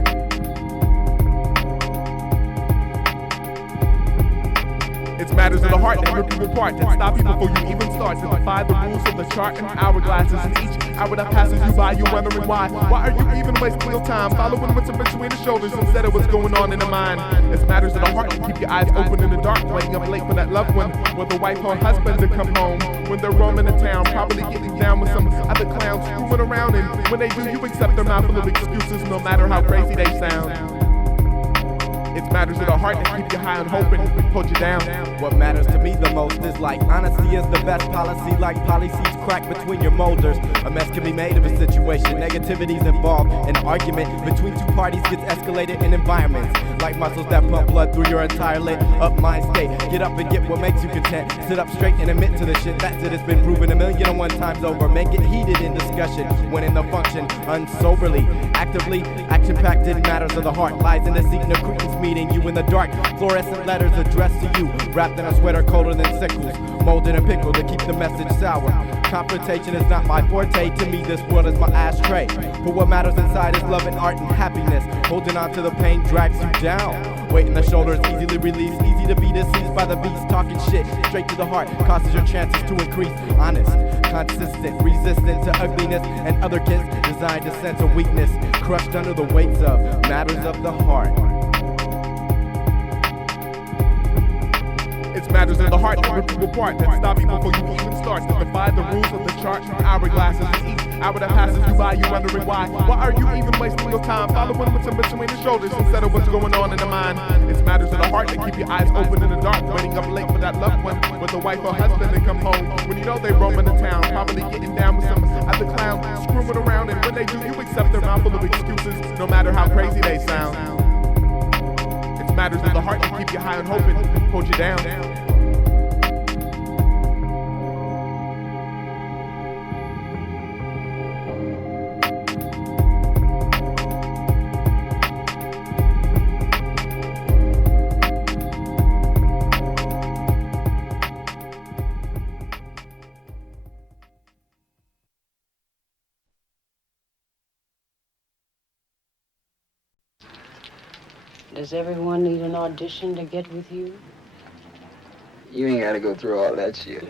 It's matters of the heart that rip you apart, that stop you before you even start, that defy the rules of the chart and hourglasses. And each hour that passes you by, you're wondering why. Why are you even wasting your time following what's in between the shoulders instead of what's going on in the mind? It's matters of the heart to keep your eyes open in the dark, waiting up late for that loved one, whether wife or husband to come home. When they're roaming the town, probably getting down with some other clowns, screwing around. And when they do, you accept their mouth full of excuses, no matter how crazy they sound. It's matters of the heart that keep you high and hoping, hold you down. What matters to me the most is like honesty is the best policy, like policies crack between your molders. A mess can be made of a situation, negativity's involved. An argument between two parties gets escalated in environments like muscles that pump blood through your entire lit up mind state. Get up and get what makes you content. Sit up straight and admit to the shit. That's it, it's been proven 1,000,001 times over. Make it heated in discussion when in the function unsoberly. Actively, action-packed in matters of the heart. Lies in the seat in a credence meeting. You in the dark, fluorescent letters addressed to you. Wrapped in a sweater colder than sickles. Molded and pickled to keep the message sour. Confrontation is not my forte. To me, this world is my ashtray. But what matters inside is love and art and happiness. Holding on to the pain drags you down. Weight in the shoulders, easily released. Easy to be deceived by the beast. Talking shit straight to the heart causes your chances to increase. Honest, consistent, resistant to ugliness and other kids designed to sense a weakness. Crushed under the weights of matters of the heart. It's matters of the heart that rip you apart, that stop you before you even start, that defy the rules of the chart and hourglasses. And each hour that passes you by, you're wondering why. Why are you even wasting your time following what's in between the shoulders instead of what's going on in the mind? It's matters of the heart that keep your eyes open in the dark, waiting up late for that loved one, whether wife or husband to come home. When you know they roaming the town, probably getting down with some other clown, screwing around. And when they do, you accept their mouth full of excuses, no matter how crazy they sound. Matters of the heart to keep you high and hoping, hold you down. Does everyone need an audition to get with you? You ain't gotta go through all that shit.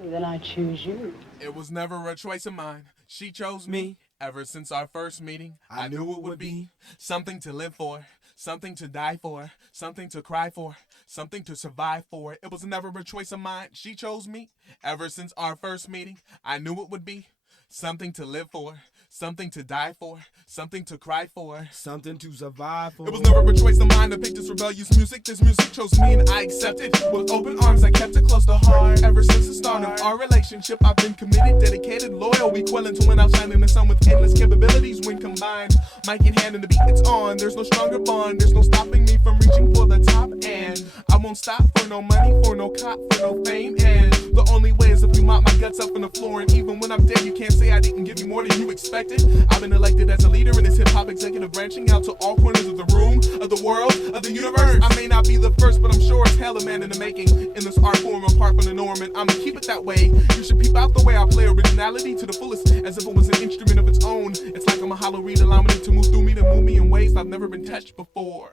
Then I choose you. It was never a choice of mine. She chose me. Ever since our first meeting, I knew it would be something to live for, something to die for, something to cry for, something to survive for. It was never a choice of mine. She chose me. Ever since our first meeting, I knew it would be something to live for, something to die for, something to cry for, something to survive for. It was never a choice of mine to pick this rebellious music. This music chose me and I accepted. With open arms, I kept it close to heart. Ever since the start of our relationship, I've been committed, dedicated, loyal. We quell into an outshining the sun with endless capabilities when combined. Mic in hand and the beat it's on. There's no stronger bond. There's no stopping me from reaching for the top. And I won't won't stop for no money, for no cop, for no fame. And the only way is if you mop my guts up on the floor. And even when I'm dead, you can't say I didn't give you more than you expected. I've been elected as a leader in this hip-hop executive, branching out to all corners of the room, of the world, of the universe. I may not be the first, but I'm sure it's hell a man in the making in this art form apart from the norm, and I'ma keep it that way. You should peep out the way I play originality to the fullest, as if it was an instrument of its own. It's like I'm a hollow reed, allowing it to move through me, to move me in ways I've never been touched before.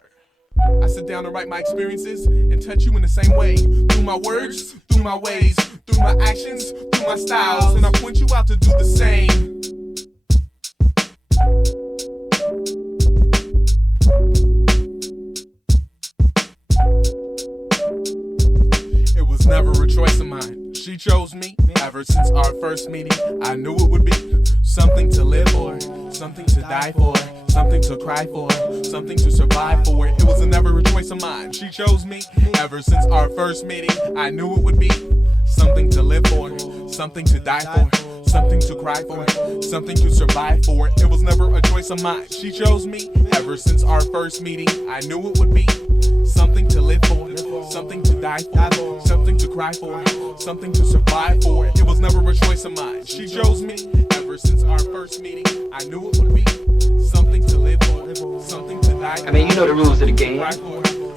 I sit down and write my experiences and touch you in the same way. Through my words, through my ways, through my actions, through my styles, and I point you out to do the same. It was never a choice of mine. She chose me. Ever since our first meeting, I knew it would be something to live for, something to die for, something to cry for, something to survive for. It was never a choice of mine. She chose me. Ever since our first meeting, I knew it would be something to live for, something to die for, something to cry for, something to survive for. It was never a choice of mine. She chose me. Ever since our first meeting, I knew it would be something to live for, something to die for, something to cry for, something to survive for. It was never a choice of mine. She chose me. Ever since our first meeting, I knew it would be something to live for, something to die for. I mean, you know the rules of the game.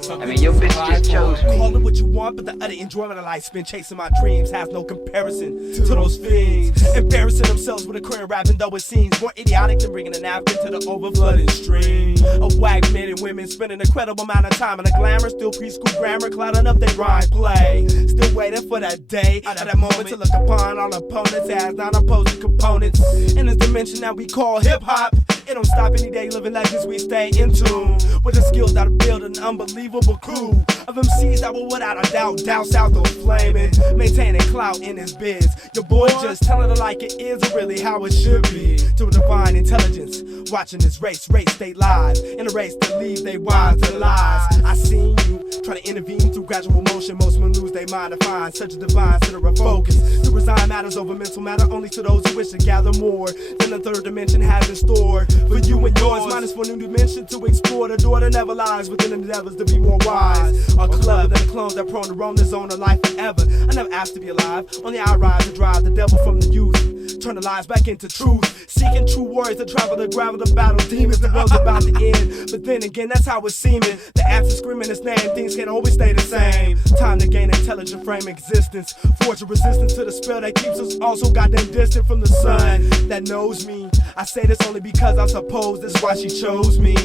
I mean, your bitch just chose me. Call it what you want, but the utter enjoyment of life spent chasing my dreams has no comparison to those fiends. Embarrassing themselves with a career rapping, though it seems more idiotic than bringing a napkin to the overflooding stream of whack men and women spending an incredible amount of time in a glamour, still preschool grammar, clouding up their rhyme play. Still waiting for that day, or that moment to look upon all opponents as non-opposing components in this dimension that we call hip-hop. It don't stop any day, living legends, we stay in tune with the skills that build an unbelievable crew of MCs that will without a doubt down south of flaming, maintaining clout in his biz. Your boy just telling it like it is, or really how it should be. To a divine intelligence, watching this race stay live in a race to leave they wives and lies. I seen you try to intervene through gradual motion. Most men lose their mind to find such a divine center of focus. To resign matters over mental matter only to those who wish to gather more than the third dimension has in store for you and yours. Mine is for a new dimension to explore. The door that never lies within the endeavors to be more wise. A club than the clones that prone to roam the zone of life forever. I never asked to be alive, only I rise to drive the devil from the youth. Turn the lies back into truth. Seeking true warriors to travel the gravel to battle demons. The world's about to end, but then again, that's how it's seeming. The answer screaming his name, things can't always stay the same. Time to gain intelligent frame existence. Forge a resistance to the spell that keeps us all so goddamn distant from the sun that knows me. I say this only because I suppose that's why she chose me.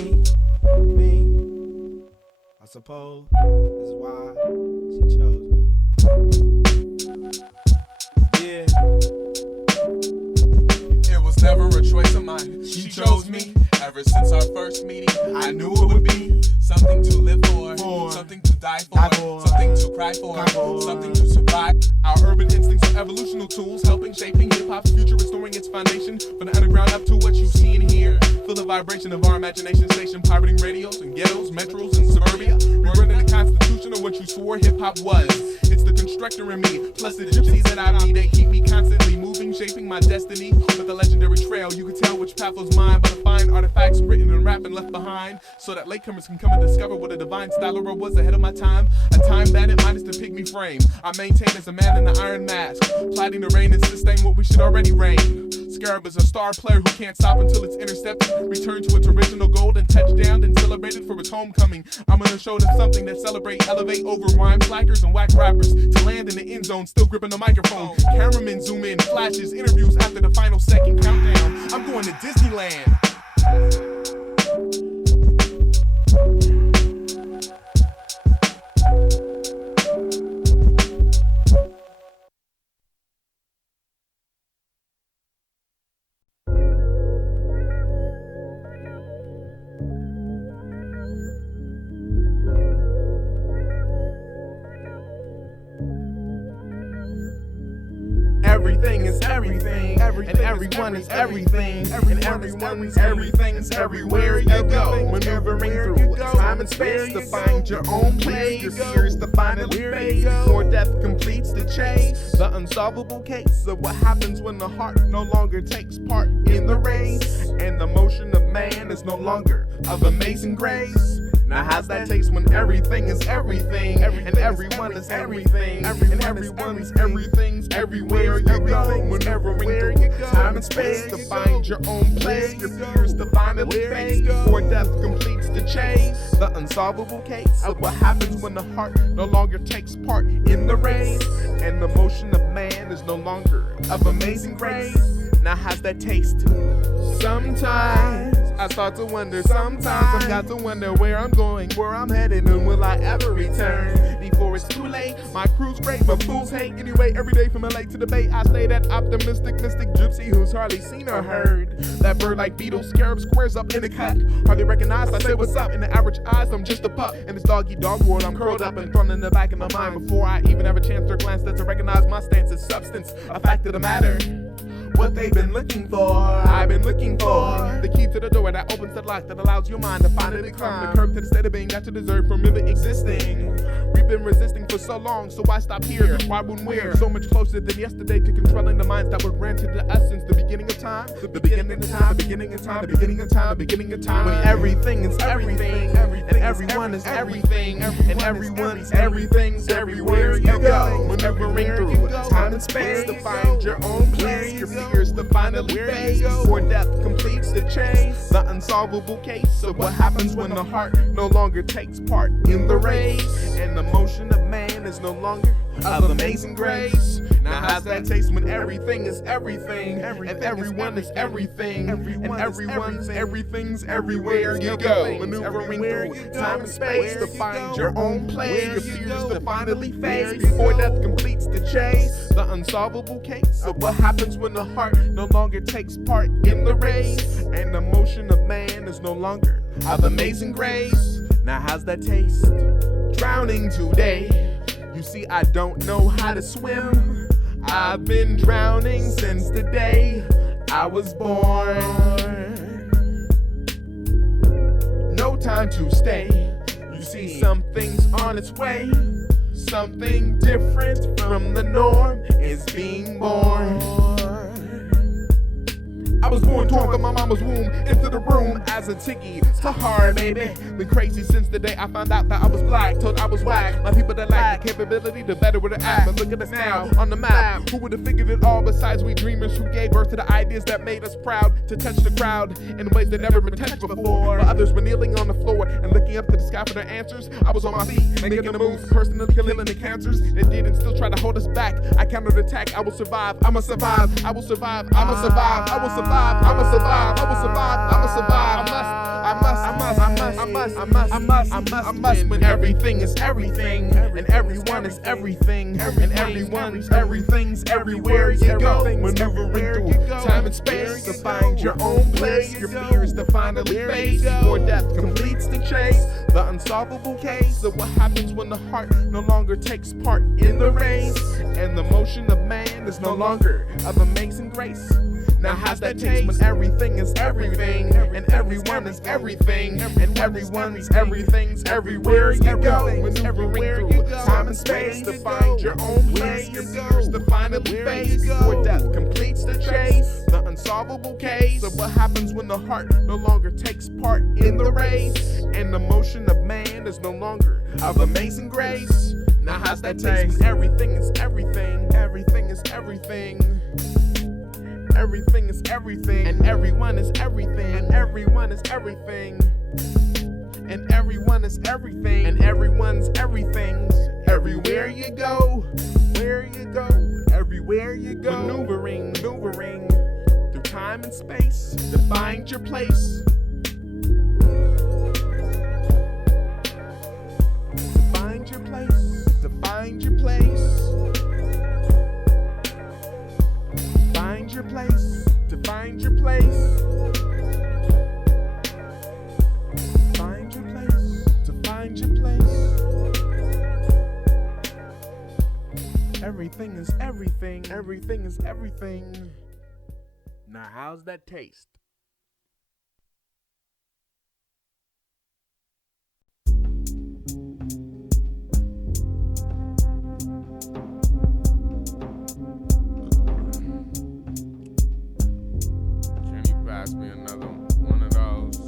I suppose that's why she chose me. Yeah. It was never a choice of mine. She chose me. Ever since our first meeting, I knew it would be something to live for, something to die for, something to cry for, something to survive. Our urban instincts are evolutional tools, helping shaping hip-hop's future, restoring its foundation from the underground up to what you see and hear. Feel the vibration of our imagination station, pirating radios and ghettos, metros and suburbia. Rewriting the constitution of what you swore hip-hop was. It's the constructor in me, plus the gypsies that I meet. They keep me constantly moving, shaping my destiny. With a legendary trail, you can tell which path was mine by the fine artifacts written and rap and left behind, so that latecomers can come and discover what a divine style or was ahead of my time. A time bandit minus the pygmy frame. I maintain as a man in the iron mask, plotting to reign and sustain what we should already reign. Scarub is a star player who can't stop until it's intercepted, returned to its original gold and touchdown, then celebrated for its homecoming. I'm gonna show them something that celebrate, elevate over rhyme slackers and whack rappers to land in the end zone, still gripping the microphone. Cameramen zoom in, flashes, interviews after the final second countdown. I'm going to Disneyland. Everything is everything, and everyone is everything, and everyone's everything's everywhere you go. Maneuvering through time and space to find your own place. Your fears to finally face, or death completes the chase. The unsolvable case of what happens when the heart no longer takes part in the race, and the motion of man is no longer of amazing grace. Now how's that taste when everything is everything, and everyone is everything, and everyone's everything's everywhere you go. Whenever you go, time and space to find your own place, your fears to finally face before death completes the chase. The unsolvable case of what happens when the heart no longer takes part in the race, and the motion of man is no longer of amazing grace. Now how's that taste? Sometimes I start to wonder, sometimes I've got to wonder where I'm going, where I'm headed, and will I ever return before it's too late? My crew's great, but fools hate. Anyway, every day from LA to the Bay, I stay that optimistic, mystic gypsy who's hardly seen or heard. That bird like Beetle, Scarub squares up in a cut. Hardly recognized, I say what's up. In the average eyes, I'm just a pup. In this dog-eat-dog world, I'm curled up and thrown in the back of my mind before I even have a chance or glance to recognize my stance as substance, a fact of the matter. What they've been looking for, I've been looking for. The key to the door that opens the lock that allows your mind to finally climb the curb to the state of being that you deserve from really existing. We've been resisting for so long, so why stop here? Why wouldn't we're so much closer than yesterday to controlling the minds that were granted to us since the beginning of time? The beginning of time, the beginning of time, the beginning of time, the beginning of time. When everything is everything, and everyone is everything, and everyone's everything's everywhere you go. Maneuvering through time and space to find your own place, your fears to finally face before death completes the chase. The unsolvable case of what happens when the heart no longer takes part in the race, and the motion of man is no longer of amazing grace. Now how's that taste when everything is everything, and everyone is everything, and everyone's everything's everywhere you go. Maneuvering through time and space to find your own place, your fears to finally face before death completes the chase. The unsolvable case of what happens when the heart no longer takes part in the race, and the motion of man is no longer of amazing grace. Now how's that taste? Drowning today. You see, I don't know how to swim. I've been drowning since the day I was born. No time to stay. You see, something's on its way. Something different from the norm is being born. I was born torn from my mama's womb into the room as a tiggy. So hard, baby. Been crazy since the day I found out that I was black. Told I was whack. My people that lack the capability to better with the act. But look at us now on the map. Who would have figured it all besides we dreamers who gave birth to the ideas that made us proud to touch the crowd in ways that never been touched before. While others were kneeling on the floor and looking up to the sky for their answers, I was on my feet making the moves, personally killing the cancers that did and still try to hold us back. I counterattack. I will survive. I'ma survive. I will survive. I'ma survive. I will survive. I'ma survive, I will survive, I'ma survive. I must when everything is everything, and everyone is everything, and everyone's everything's everywhere you go. Maneuvering through time and space to find your own place, your fears to finally face before death completes the chase. The unsolvable case of what happens when the heart no longer takes part in the race, and the motion of man is no longer of amazing grace. Now how's that taste when everything is everything, and everyone is everything, and everyone's everything's everywhere you go. Maneuvering through time and space to find your own place, your fears to finally face before death completes the chase. The unsolvable case of what happens when the heart no longer takes part in the race, and the motion of man is no longer of amazing grace. Now how's that taste when everything is everything, everything is everything. Everything is everything, and everyone is everything, and everyone is everything, and everyone is everything, and everyone's everything. Everywhere you go, where you go, everywhere you go. Maneuvering through time and space to find your place. To find your place, to find your place. Find your place, to find your place. Find your place, to find your place. Everything is everything, everything is everything. Now how's that taste? Pass me another one of those.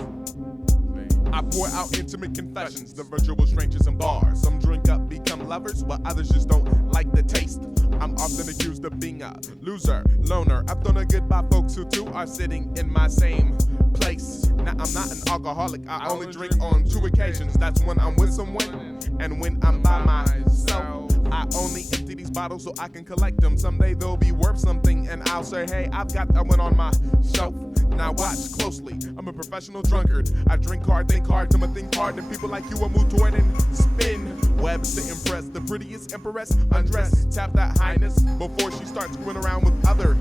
I pour out our intimate confessions, the virtual strangers in bars. Some drink up, become lovers, while others just don't like the taste. I'm often accused of being a loser, loner. I've thrown a goodbye folks who too are sitting in my same place. Now I'm not an alcoholic, I only drink on 2 occasions. That's when I'm with someone and when I'm by myself. I only empty these bottles so I can collect them. Someday they'll be worth something and I'll say, hey, I've got that one on my shelf. Now watch closely, I'm a professional drunkard. I drink hard, think hard, till I think hard. And people like you will move toward and spin webs to impress the prettiest empress. Undress, tap that highness before she starts screwing around with other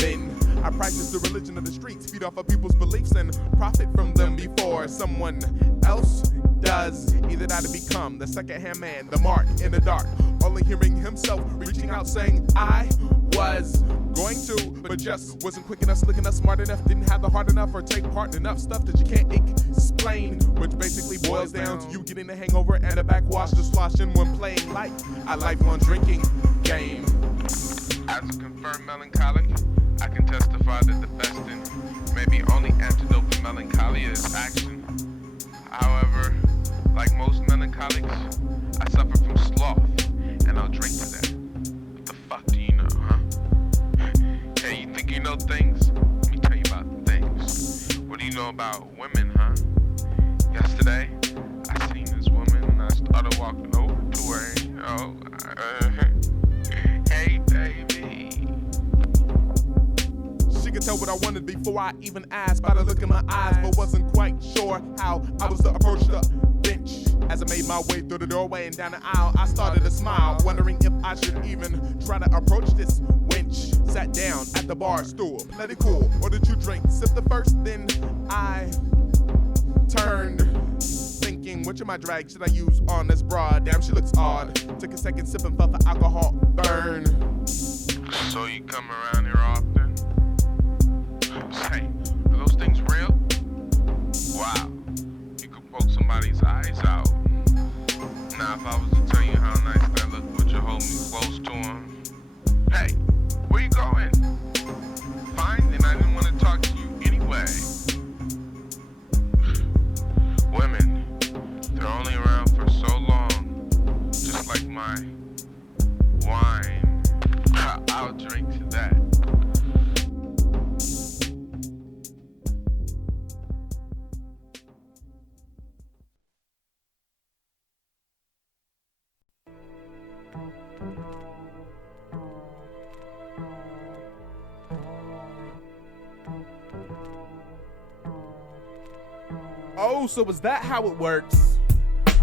men. I practice the religion of the streets, feed off of people's beliefs and profit from them before someone else does. Either that or become the second-hand man, the mark in the dark. Only hearing himself reaching out saying, I was going to, but just wasn't quick enough, slick enough, smart enough, didn't have the heart enough or take part in enough stuff that you can't explain. Which basically boils down to you getting a hangover and a backwash to sloshing when playing like a lifelong drinking game. As a confirmed melancholic, I can testify that the best and maybe only antidote for melancholy is action. However, like most melancholics, I suffer from sloth, and I'll drink to that. What the fuck do you know, huh? Hey, you think you know things? Let me tell you about things. What do you know about women, huh? Yesterday, I seen this woman, and I started walking over to her, and, you know, hey, baby. She could tell what I wanted before I even asked by the look in my eyes, but wasn't quite sure how I was to approach the bench. As I made my way through the doorway and down the aisle, I started to smile, wondering if I should even try to approach this wench. Sat down at the bar stool, played it cool, ordered 2 drinks, sipped the first, then I turned, thinking, which of my drag should I use on this broad? Damn, she looks odd. Took a second sip and felt the alcohol burn. So you come around here often? Say, are those things real? Wow, you could poke somebody's eyes out. Now if I was to tell you how nice that looked, would you hold me close to him? Hey, where you going? Fine, then I didn't want to talk to you anyway. Women, they're only around for so long, just like my wine. I'll drink to that. Oh, so is that how it works?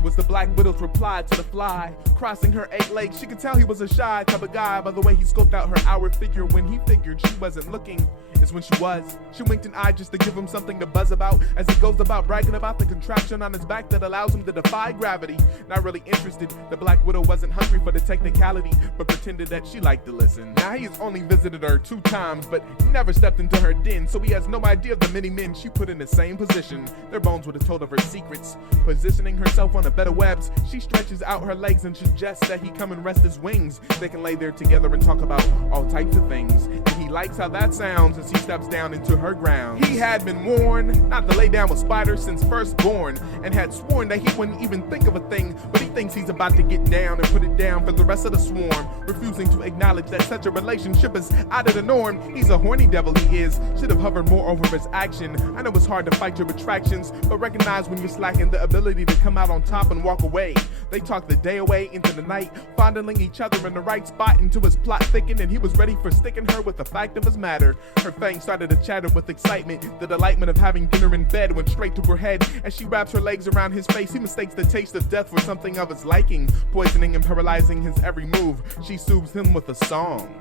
Was the Black Widow's reply to the fly, crossing her 8 legs. She could tell he was a shy type of guy by the way he scoped out her outward figure. When he figured she wasn't looking, is when she was. She winked an eye just to give him something to buzz about as he goes about bragging about the contraption on his back that allows him to defy gravity. Not really interested, the Black Widow wasn't hungry for the technicality, but pretended that she liked to listen. Now he has only visited her 2 times, but never stepped into her den, so he has no idea of the many men she put in the same position. Their bones would have told of her secrets. Positioning herself on a bed of webs, she stretches out her legs and suggests that he come and rest his wings. They can lay there together and talk about all types of things, and he likes how that sounds as he steps down into her ground. He had been warned not to lay down with spiders since first born, and had sworn that he wouldn't even think of a thing, but he thinks he's about to get down and put it down for the rest of the swarm, refusing to acknowledge that such a relationship is out of the norm. He's a horny devil, he is. Should have hovered more over his action. I know it's hard to fight your attractions, but recognize when you're slacking the ability to come out on top and walk away. They talked the day away into the night, fondling each other in the right spot until his plot thickened and he was ready for sticking her with the fact of his matter. Her fangs started to chatter with excitement. The delightment of having dinner in bed went straight to her head. As she wraps her legs around his face, he mistakes the taste of death for something of his liking, poisoning and paralyzing his every move. She soothes him with a song.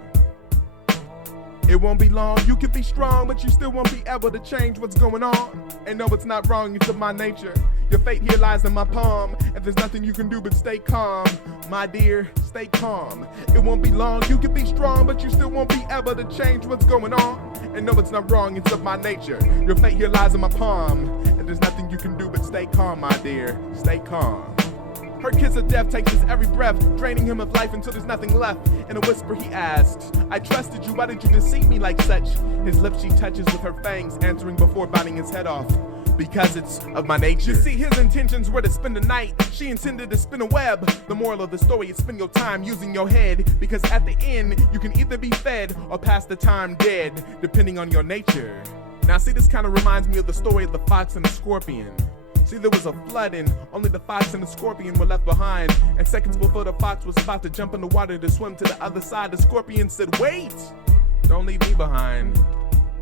It won't be long, you can be strong, but you still won't be able to change what's going on. And no, it's not wrong, it's of my nature. Your fate here lies in my palm, and there's nothing you can do but stay calm. My dear, stay calm. It won't be long, you can be strong, but you still won't be able to change what's going on. And no, it's not wrong, it's of my nature. Your fate here lies in my palm, and there's nothing you can do but stay calm, my dear, stay calm. Her kiss of death takes his every breath, draining him of life until there's nothing left. In a whisper he asks, I trusted you, why did you deceive me like such? His lips she touches with her fangs, answering before biting his head off. because it's of my nature. You see, his intentions were to spend the night. She intended to spin a web. The moral of the story is spend your time using your head, because at the end, you can either be fed or pass the time dead, depending on your nature. Now see, this kind of reminds me of the story of the fox and the scorpion. See, there was a flood and only the fox and the scorpion were left behind. And seconds before the fox was about to jump in the water to swim to the other side, the scorpion said, "Wait, don't leave me behind."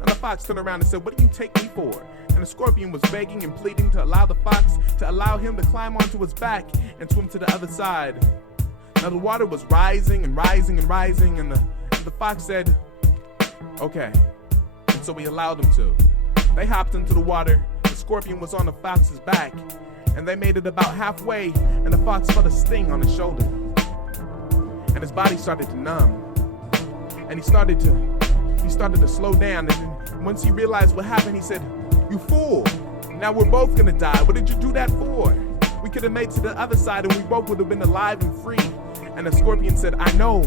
And the fox turned around and said, "What do you take me for?" And the scorpion was begging and pleading to allow the fox to allow him to climb onto his back and swim to the other side. Now the water was rising and rising and rising, and the fox said, "Okay." And so he allowed him to. They hopped into the water. The scorpion was on the fox's back, and they made it about halfway, and the fox felt a sting on his shoulder. And his body started to numb. And he started to slow down, and once he realized what happened, he said, "You fool, now we're both gonna die. What did you do that for? We could have made it to the other side and we both would have been alive and free." And the scorpion said, I know.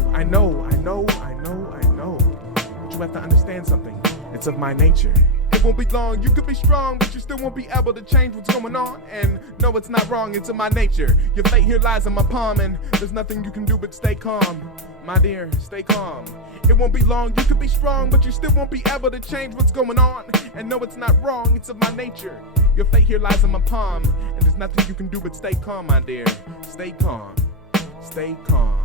But you have to understand something. It's of my nature. It won't be long, you could be strong, but you still won't be able to change what's going on. And no, it's not wrong, it's in my nature. Your fate here lies in my palm, and there's nothing you can do but stay calm. My dear, stay calm. It won't be long, you could be strong, but you still won't be able to change what's going on. And no, it's not wrong, it's of my nature. Your fate here lies in my palm, and there's nothing you can do but stay calm, my dear. Stay calm. Stay calm.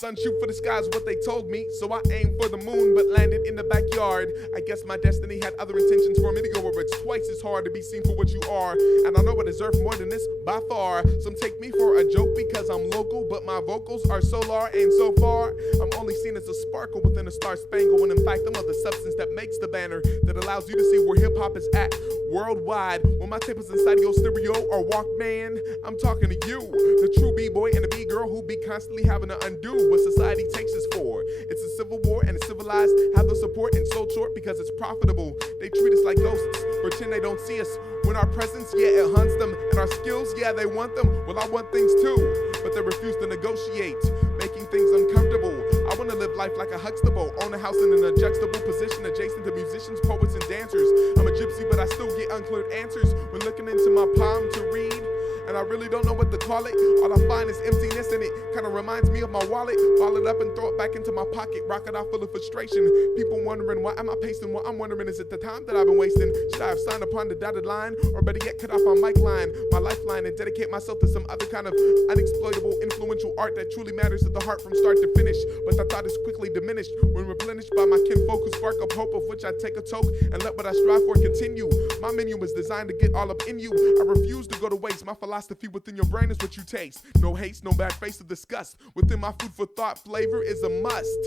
Sun shoot for the skies, what they told me. So I aimed for the moon, but landed in the backyard. I guess my destiny had other intentions for me to go where it's twice as hard to be seen for what you are. And I know I deserve more than this by far. Some take me for a joke because I'm local, but my vocals are solar, and so far I'm only seen as a sparkle within a star spangle. When in fact I'm of the substance that makes the banner that allows you to see where hip hop is at worldwide. When my tape is inside your stereo or Walkman, I'm talking to you, the true B-boy and the B-girl who be constantly having to undo what society takes us for. It's a civil war and the civilized have the support and sold short because it's profitable. They treat us like ghosts, pretend they don't see us. When our presence, yeah, it hunts them, and our skills, yeah, they want them. Well, I want things too, but they refuse to negotiate, making things uncomfortable. I wanna live life like a Huxtable, own a house in an adjustable position adjacent to musicians, poets, and dancers. I'm a gypsy, but I still get unclear answers when looking into my palm to read. And I really don't know what to call it. All I find is emptiness, and it kind of reminds me of my wallet. Ball it up and throw it back into my pocket, rock it off full of frustration. People wondering, why am I pacing? What I'm wondering, is it the time that I've been wasting? Should I have signed upon the dotted line, or better yet, cut off my mic line, my lifeline, and dedicate myself to some other kind of unexploitable, influential art that truly matters to the heart from start to finish? But the thought is quickly diminished when replenished by my kinfolk who spark up hope, of which I take a toke and let what I strive for continue. My menu is designed to get all up in you. I refuse to go to waste. My philosophy within your brain is what you taste. No haste, no bad face of disgust. Within my food for thought, flavor is a must.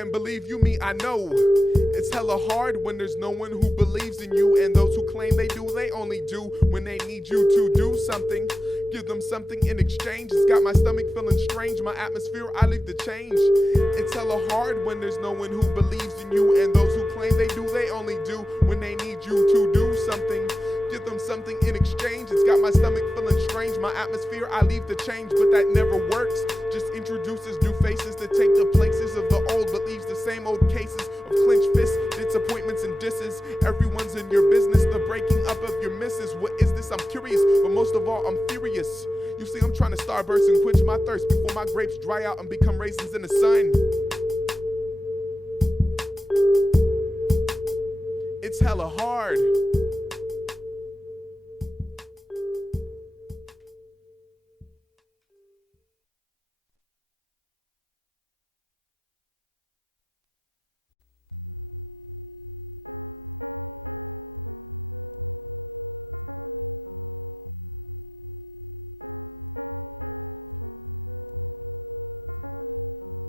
And believe you me, I know it's hella hard when there's no one who believes in you, and those who claim they do, they only do when they need you to do something. Give them something in exchange. It's got my stomach feeling strange. My atmosphere, I leave the change. It's hella hard when there's no one who believes in you, and those who claim they do, they only do when they need you to do something. Give them something in exchange. It's got my stomach feeling strange. My atmosphere, I leave the change, but that never works. Just introduces new faces that take the places of the old, but leaves the same old cases of clenched fists, disappointments and disses. Everyone's in your business, the breaking up of your misses. What is this? I'm curious, but most of all, I'm furious. You see, I'm trying to starburst and quench my thirst before my grapes dry out and become raisins in the sun. It's hella hard.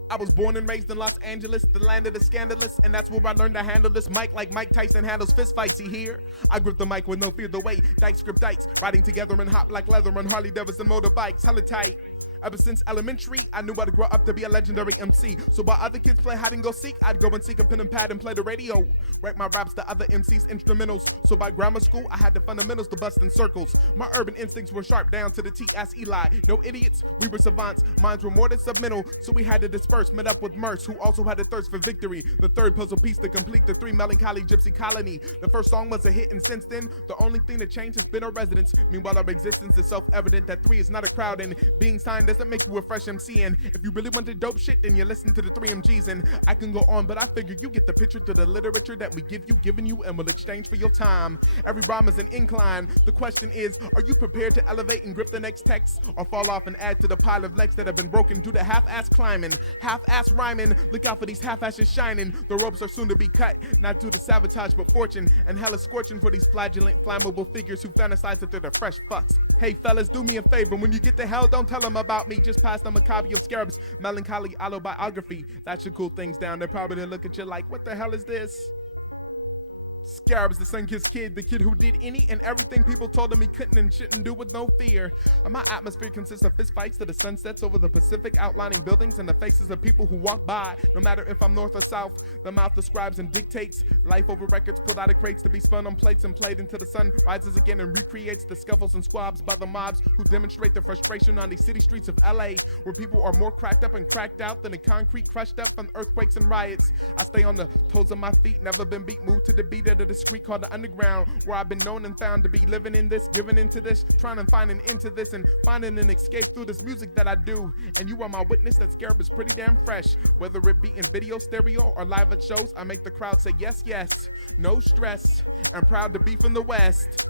I was born and raised in Los Angeles, the land of the scandalous, and that's where I learned to handle this mic like Mike Tyson handles fist fights. You hear? I grip the mic with no fear the way dykes script dykes, riding together in hot black leather on Harley Davidson motorbikes, hella tight. Ever since elementary, I knew I'd grow up to be a legendary MC. So while other kids play hide and go seek, I'd go and seek a pen and pad and play the radio. Write my raps to other MCs' instrumentals. So by grammar school, I had the fundamentals to bust in circles. My urban instincts were sharp down to the T. Ask Eligh. No idiots, we were savants. Minds were more than submental, so we had to disperse. Met up with Murs, who also had a thirst for victory. The third puzzle piece to complete the 3 Melancholy gypsy colony. The first song was a hit, and since then, the only thing that changed has been our residence. Meanwhile, our existence is self-evident that 3 is not a crowd, and being signed doesn't make you a fresh MC. And if you really want the dope shit, then you listen to the 3MGs. And I can go on, but I figure you get the picture to the literature that we give you, giving you, and will exchange for your time. Every rhyme is an incline. The question is, are you prepared to elevate and grip the next text, or fall off and add to the pile of legs that have been broken due to half-ass climbing, half-ass rhyming? Look out for these half-asses shining. The ropes are soon to be cut, not due to sabotage but fortune, and hella scorching for these flagellant, flammable figures who fantasize that they're the fresh fucks. Hey fellas, do me a favor, when you get to hell, don't tell them about me. Just pass them a copy of Scarub's Melancholy Autobiography. That should cool things down. They're probably gonna look at you like, what the hell is this? Scarub's the sun-kissed kid, the kid who did any and everything people told him he couldn't and shouldn't do with no fear. And my atmosphere consists of fist fights to the sunsets over the Pacific, outlining buildings and the faces of people who walk by. No matter if I'm north or south, the mouth describes and dictates life over records pulled out of crates to be spun on plates and played until the sun rises again and recreates the scuffles and squabs by the mobs who demonstrate their frustration on these city streets of LA, where people are more cracked up and cracked out than the concrete crushed up from earthquakes and riots. I stay on the toes of my feet, never been beat, moved to the beat of the discreet called the underground, where I've been known and found to be living in this, giving into this, trying to find an end to this, and finding an escape through this music that I do. And you are my witness that Scarub is pretty damn fresh. Whether it be in video, stereo, or live at shows, I make the crowd say yes, yes, no stress, and proud to be from the West.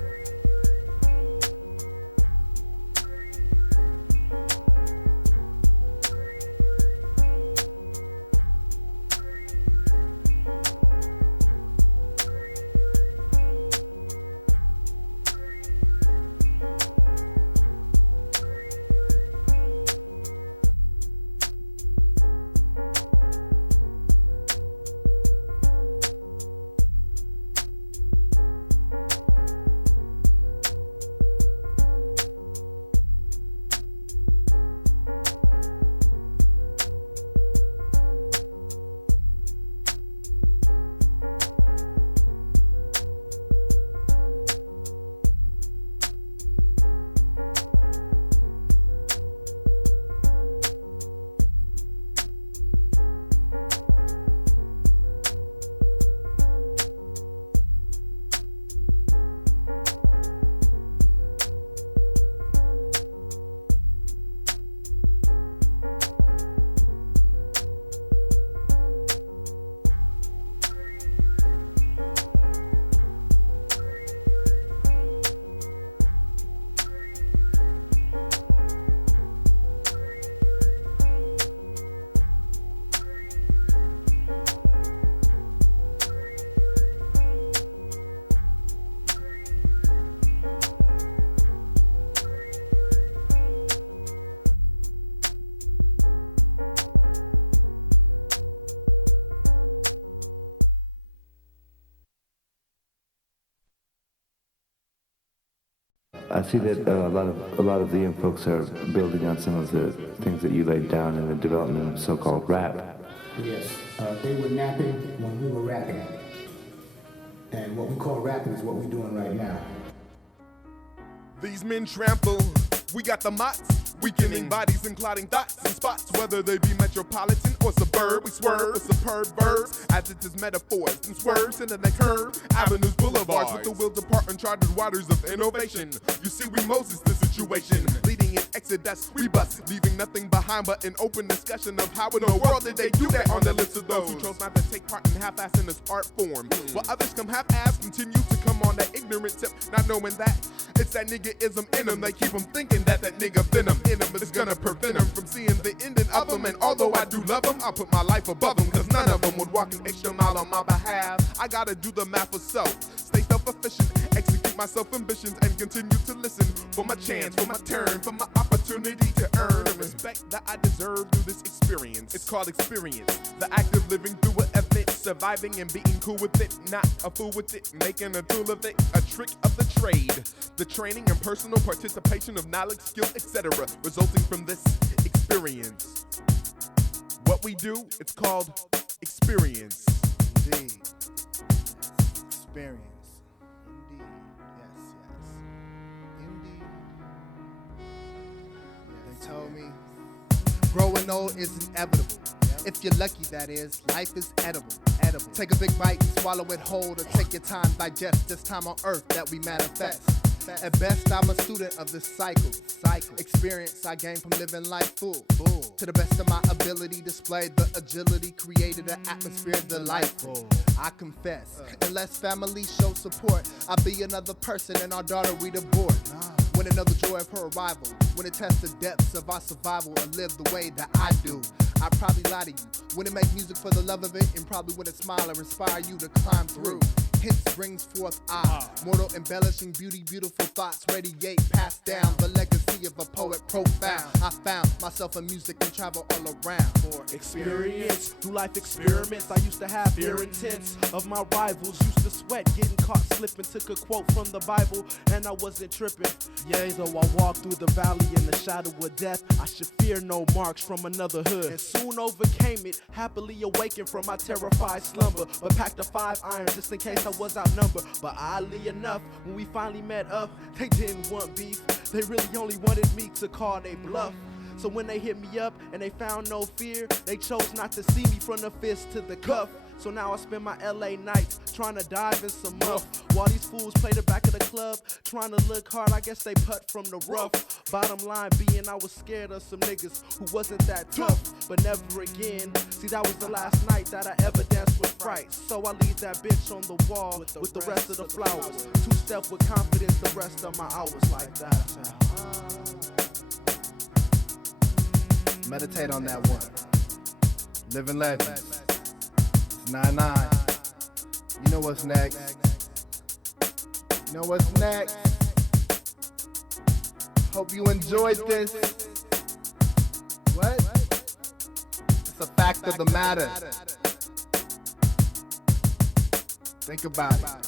I see that a lot of the young folks are building on some of the things that you laid down in the development of so-called rap. Yes, they were napping when we were rapping. And what we call rapping is what we're doing right now. These men trample, we got the mots, weakening bodies and clotting thoughts and spots, whether they be metropolitan or suburb. We swerve with superb verbs, as it is metaphors and swerves into the curve. Avenues, boulevards, with the will depart uncharted waters of innovation. You see, we Moses the situation, leading in exodus, we bust, leaving nothing behind but an open discussion of how in the world did they do that on the lips of those who chose not to take part in half-ass in this art form. While others come half-ass, continue to come on that ignorant tip, not knowing that it's that nigga-ism in them. They keep them thinking that nigga venom in them is gonna prevent them from seeing the ending of them. And although I do love them, I put my life above them, cause none of them would walk an extra mile on my behalf. I gotta do the math for self, stay self-efficient, execute my self-ambitions, and continue to listen for my chance, for my turn, for my opportunity to earn the respect that I deserve through this experience. It's called experience, the act of living through an event, surviving and being cool with it, not a fool with it, making a tool of it, a trick of the trade, the training and personal participation of knowledge, skill, etc., resulting from this experience. What we do, it's called experience. Indeed. Experience. Indeed. Yes, yes. Indeed. Yes. They told me growing old is inevitable. If you're lucky, that is, life is edible. Take a big bite, swallow it whole, or take your time, digest this time on earth that we manifest. At best, I'm a student of this cycle. Experience I gain from living life full. To the best of my ability, displayed the agility, created an atmosphere delightful. I confess, unless family shows support, I'll be another person and our daughter we'd abort. When another joy of her arrival, when it tests the depths of our survival and live the way that I do. I probably lie to you, wouldn't make music for the love of it, and probably wouldn't smile or inspire you to climb through. Hence brings forth mortal embellishing beauty, beautiful thoughts radiate, passed down, the legacy of a poet profound. I found myself in music and travel all around. For experience, through life experiments, I used to have fear intense of my rivals, used to sweat, getting caught slipping, took a quote from the Bible, and I wasn't tripping. Yea, though I walk through the valley in the shadow of death, I should fear no marks from another hood, and soon overcame it, happily awakened from my terrified slumber, but packed a 5 iron just in case I was outnumbered. But oddly enough, when we finally met up, they didn't want beef, they really only wanted me to call they bluff. So when they hit me up and they found no fear, they chose not to see me from the fist to the cuff. So now I spend my LA nights trying to dive in some muff, while these fools play the back of the club, trying to look hard. I guess they putt from the rough. Bottom line being I was scared of some niggas who wasn't that tough, but never again. See, that was the last night that I ever danced with fright. So I leave that bitch on the wall with the rest of the flowers. 2-step with confidence the rest of my hours like that. meditate on that one. Living legends. It's 9-9. You know what's next. You know what's next. Hope you enjoyed this. What? It's a fact of the matter. Think about it.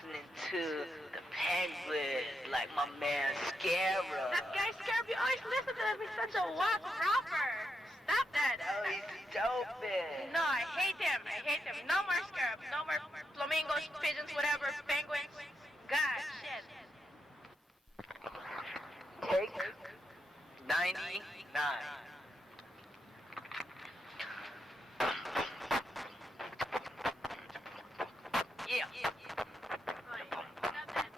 listening to the Penguin, like my man Scarub. That guy Scarub, you always listen to him. He's such a whack rapper. Stop that. Oh, he's stupid. No, I hate him. I hate him. No more Scarub. No more flamingos, pigeons, whatever, penguins. God, shit. Take 99. Yeah. Stop that.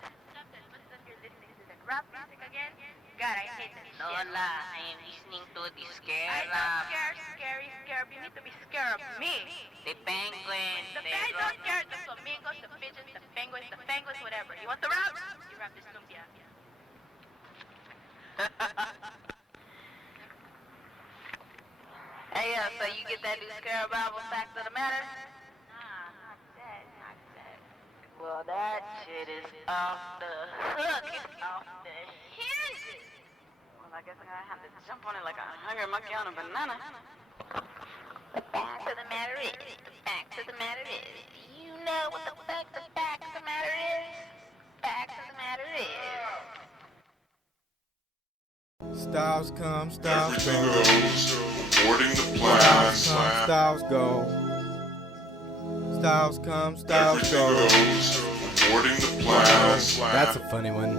What's that you're listening to? That rap music again? God, I hate that No, shit. I am listening to the I Scarab. don't care, Scarab. You need to be scared of me. The penguin. I don't care. The flamingos, the pigeons, the penguins, whatever. You want the rap? You rap this lumpia. Hey, so you get that new Scarab album, Back to the Matter? Nah, not that. Well, that shit is off the hook. It's off the hinges. Well, I guess I'm gonna have to jump on it like a hungry monkey on a banana. The fact of the matter is, you know what the fuck the fact of the matter is? Fact of the matter is. Styles come, styles Everything go. goes, boarding the plan, slam. Styles go. Styles come, styles Everything go. goes, boarding the plan, slam. That's a funny one.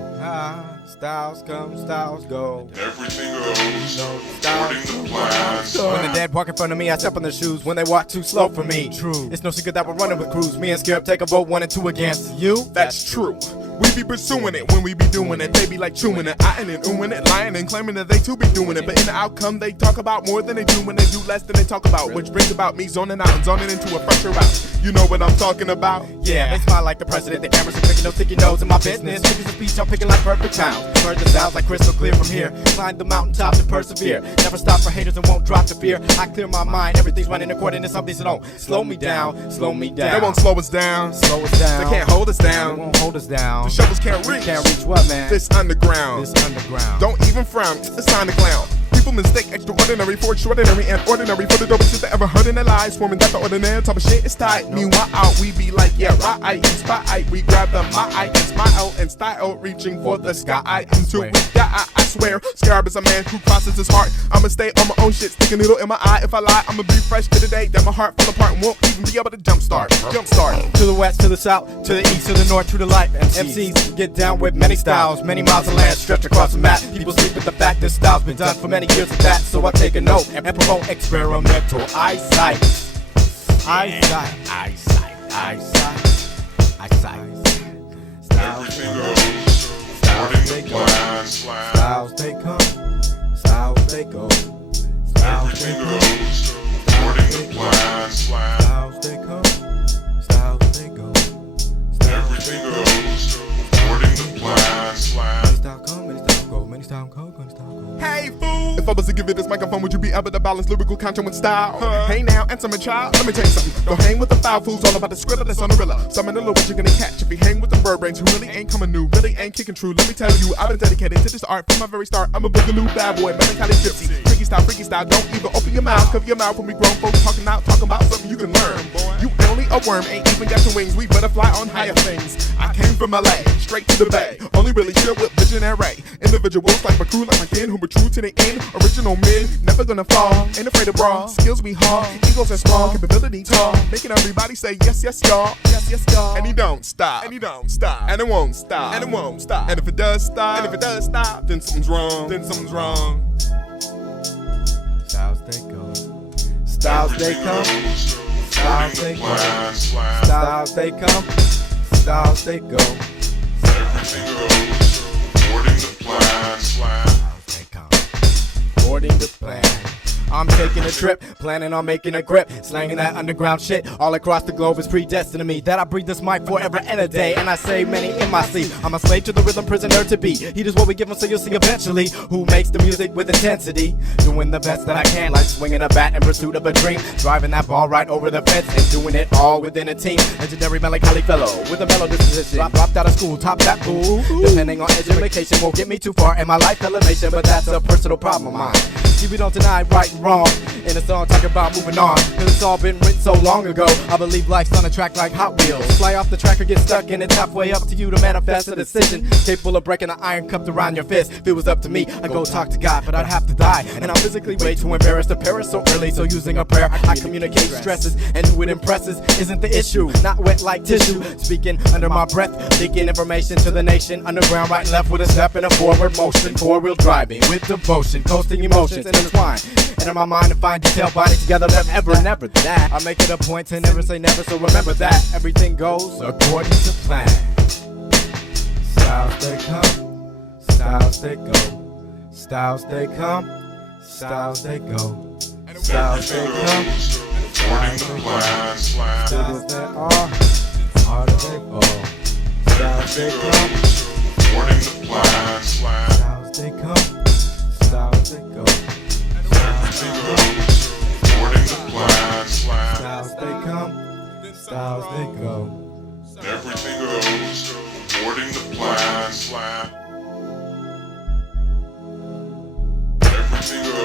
Styles come, styles go. Everything goes, Styles boarding the plan, slam. When the dead walk in front of me, I step on their shoes. When they walk too slow for me, true. It's no secret that we're running with crews. Me and Scarab take a vote 1 and 2 against you. That's true. We be pursuing it when we be doing it. They be like chewing it, eyeing and oohing it, lying and claiming that they too be doing it. But in the outcome, they talk about more than they do when they do less than they talk about. Which brings about me zoning out and zoning into a fresher route. You know what I'm talking about? Yeah, they smile like the president. The cameras are picking no sticky notes in my business. Figures of speech, I'm picking like perfect pounds. Heard the sounds like crystal clear from here. Climb the mountaintops and persevere. Never stop for haters and won't drop the fear. I clear my mind, everything's running according to something, so don't slow me down, slow me down. They won't slow us down. Slow us down. They can't hold us down. They won't hold us down. The shovels can't reach. Can't reach what, man? This underground. This underground. Don't even frown. It's a sign to clown. People mistake extraordinary for extraordinary and ordinary for the dopest shit they ever heard in their lives. Swarming that the ordinary type of shit is tight. Meanwhile, we be like, yeah, right, inspired. We grab the mic and smile and style, reaching for the sky until we die. I swear, Scarab is a man who crosses his heart. I'ma stay on my own shit, stick a needle in my eye. If I lie, I'ma be fresh to the day that my heart fall apart and won't even be able to jumpstart. To the west, to the south, to the east, to the north, to the life. MCs get down with many styles, many miles of land stretched across the map. People sleep with the fact this style's been done for many years of that. So I take a note and promote experimental eyesight. Eyesight. Everything goes, boarding the plan, slam. Styles they come, styles they go. Everything goes, boarding the plan, slam. Styles they come, styles they go. Everything goes, boarding the plan, slam. Many styles come, many styles go, many styles come, many styles go. Hey fool! If I was to give you this microphone, would you be able to balance lyrical content with style? Hey now, answer my child. Let me tell you something. Don't hang with the foul fools, all about the scribble that's on the rilla. Some Manila, what you gonna catch if you hang with the bird brains who really ain't coming new, really ain't kicking true. Let me tell you, I've been dedicated to this art from my very start. I'm a boogaloo bad boy, melancholy gypsy. Freaky style, don't even open your mouth. Cover your mouth when we grown folks talking about something you can learn. You only a worm, ain't even got your wings. We butterfly on higher things. I came from LA, straight to the bay. Only really chill with visionary individuals like my crew, like my kin, who were true to the end. Original men, never gonna fall. Ain't afraid of brawl. Skills we haul, egos are strong, capability tall. Making everybody say yes, yes, y'all. Yes, yes, y'all. And he don't stop. And he don't stop. And it won't stop. And it won't stop. And if it does stop, then something's wrong. Then something's wrong. Styles they go. Styles they come. Styles they go. Styles they come. Styles they go. Everything goes, boarding the plan, slam. Styles they come. Boarding the plan. I'm taking a trip, planning on making a grip, slanging that underground shit all across the globe is predestined to me. That I breathe this mic forever and a day, and I say many in my sleep. I'm a slave to the rhythm, prisoner to be. Heat is what we give them, so you'll see eventually who makes the music with intensity. Doing the best that I can, like swinging a bat in pursuit of a dream, driving that ball right over the fence and doing it all within a team. Legendary melancholy fellow with a mellow disposition. Dropped out of school, top that fool. Depending on education won't get me too far in my life elevation, but that's a personal problem of mine. See, we don't deny right and wrong in a song talking about moving on, cause it's all been written so long ago. I believe life's on a track like Hot Wheels. Fly off the track or get stuck and it's halfway up to you to manifest a decision capable of breaking the iron cupped around your fist. If it was up to me, I'd go talk to God, but I'd have to die, and I'm physically way too embarrassed to perish so early. So using a prayer, I communicate stresses, and who it impresses isn't the issue. Not wet like tissue, speaking under my breath, leaking information to the nation. Underground, right and left with a step and a forward motion. Four-wheel driving with devotion, coasting emotions intertwined. Enter my mind and find detail binding together. Never that. I make it a point to never say never, so remember that everything goes according to plan. Styles they come, styles they go. Styles they come, styles they go. Styles they come, styles they go. Styles they are, harder they fall. Styles they come, styles they come, styles they go. Styles they come, styles they come, styles they go. Everything goes according to plan. Everything goes.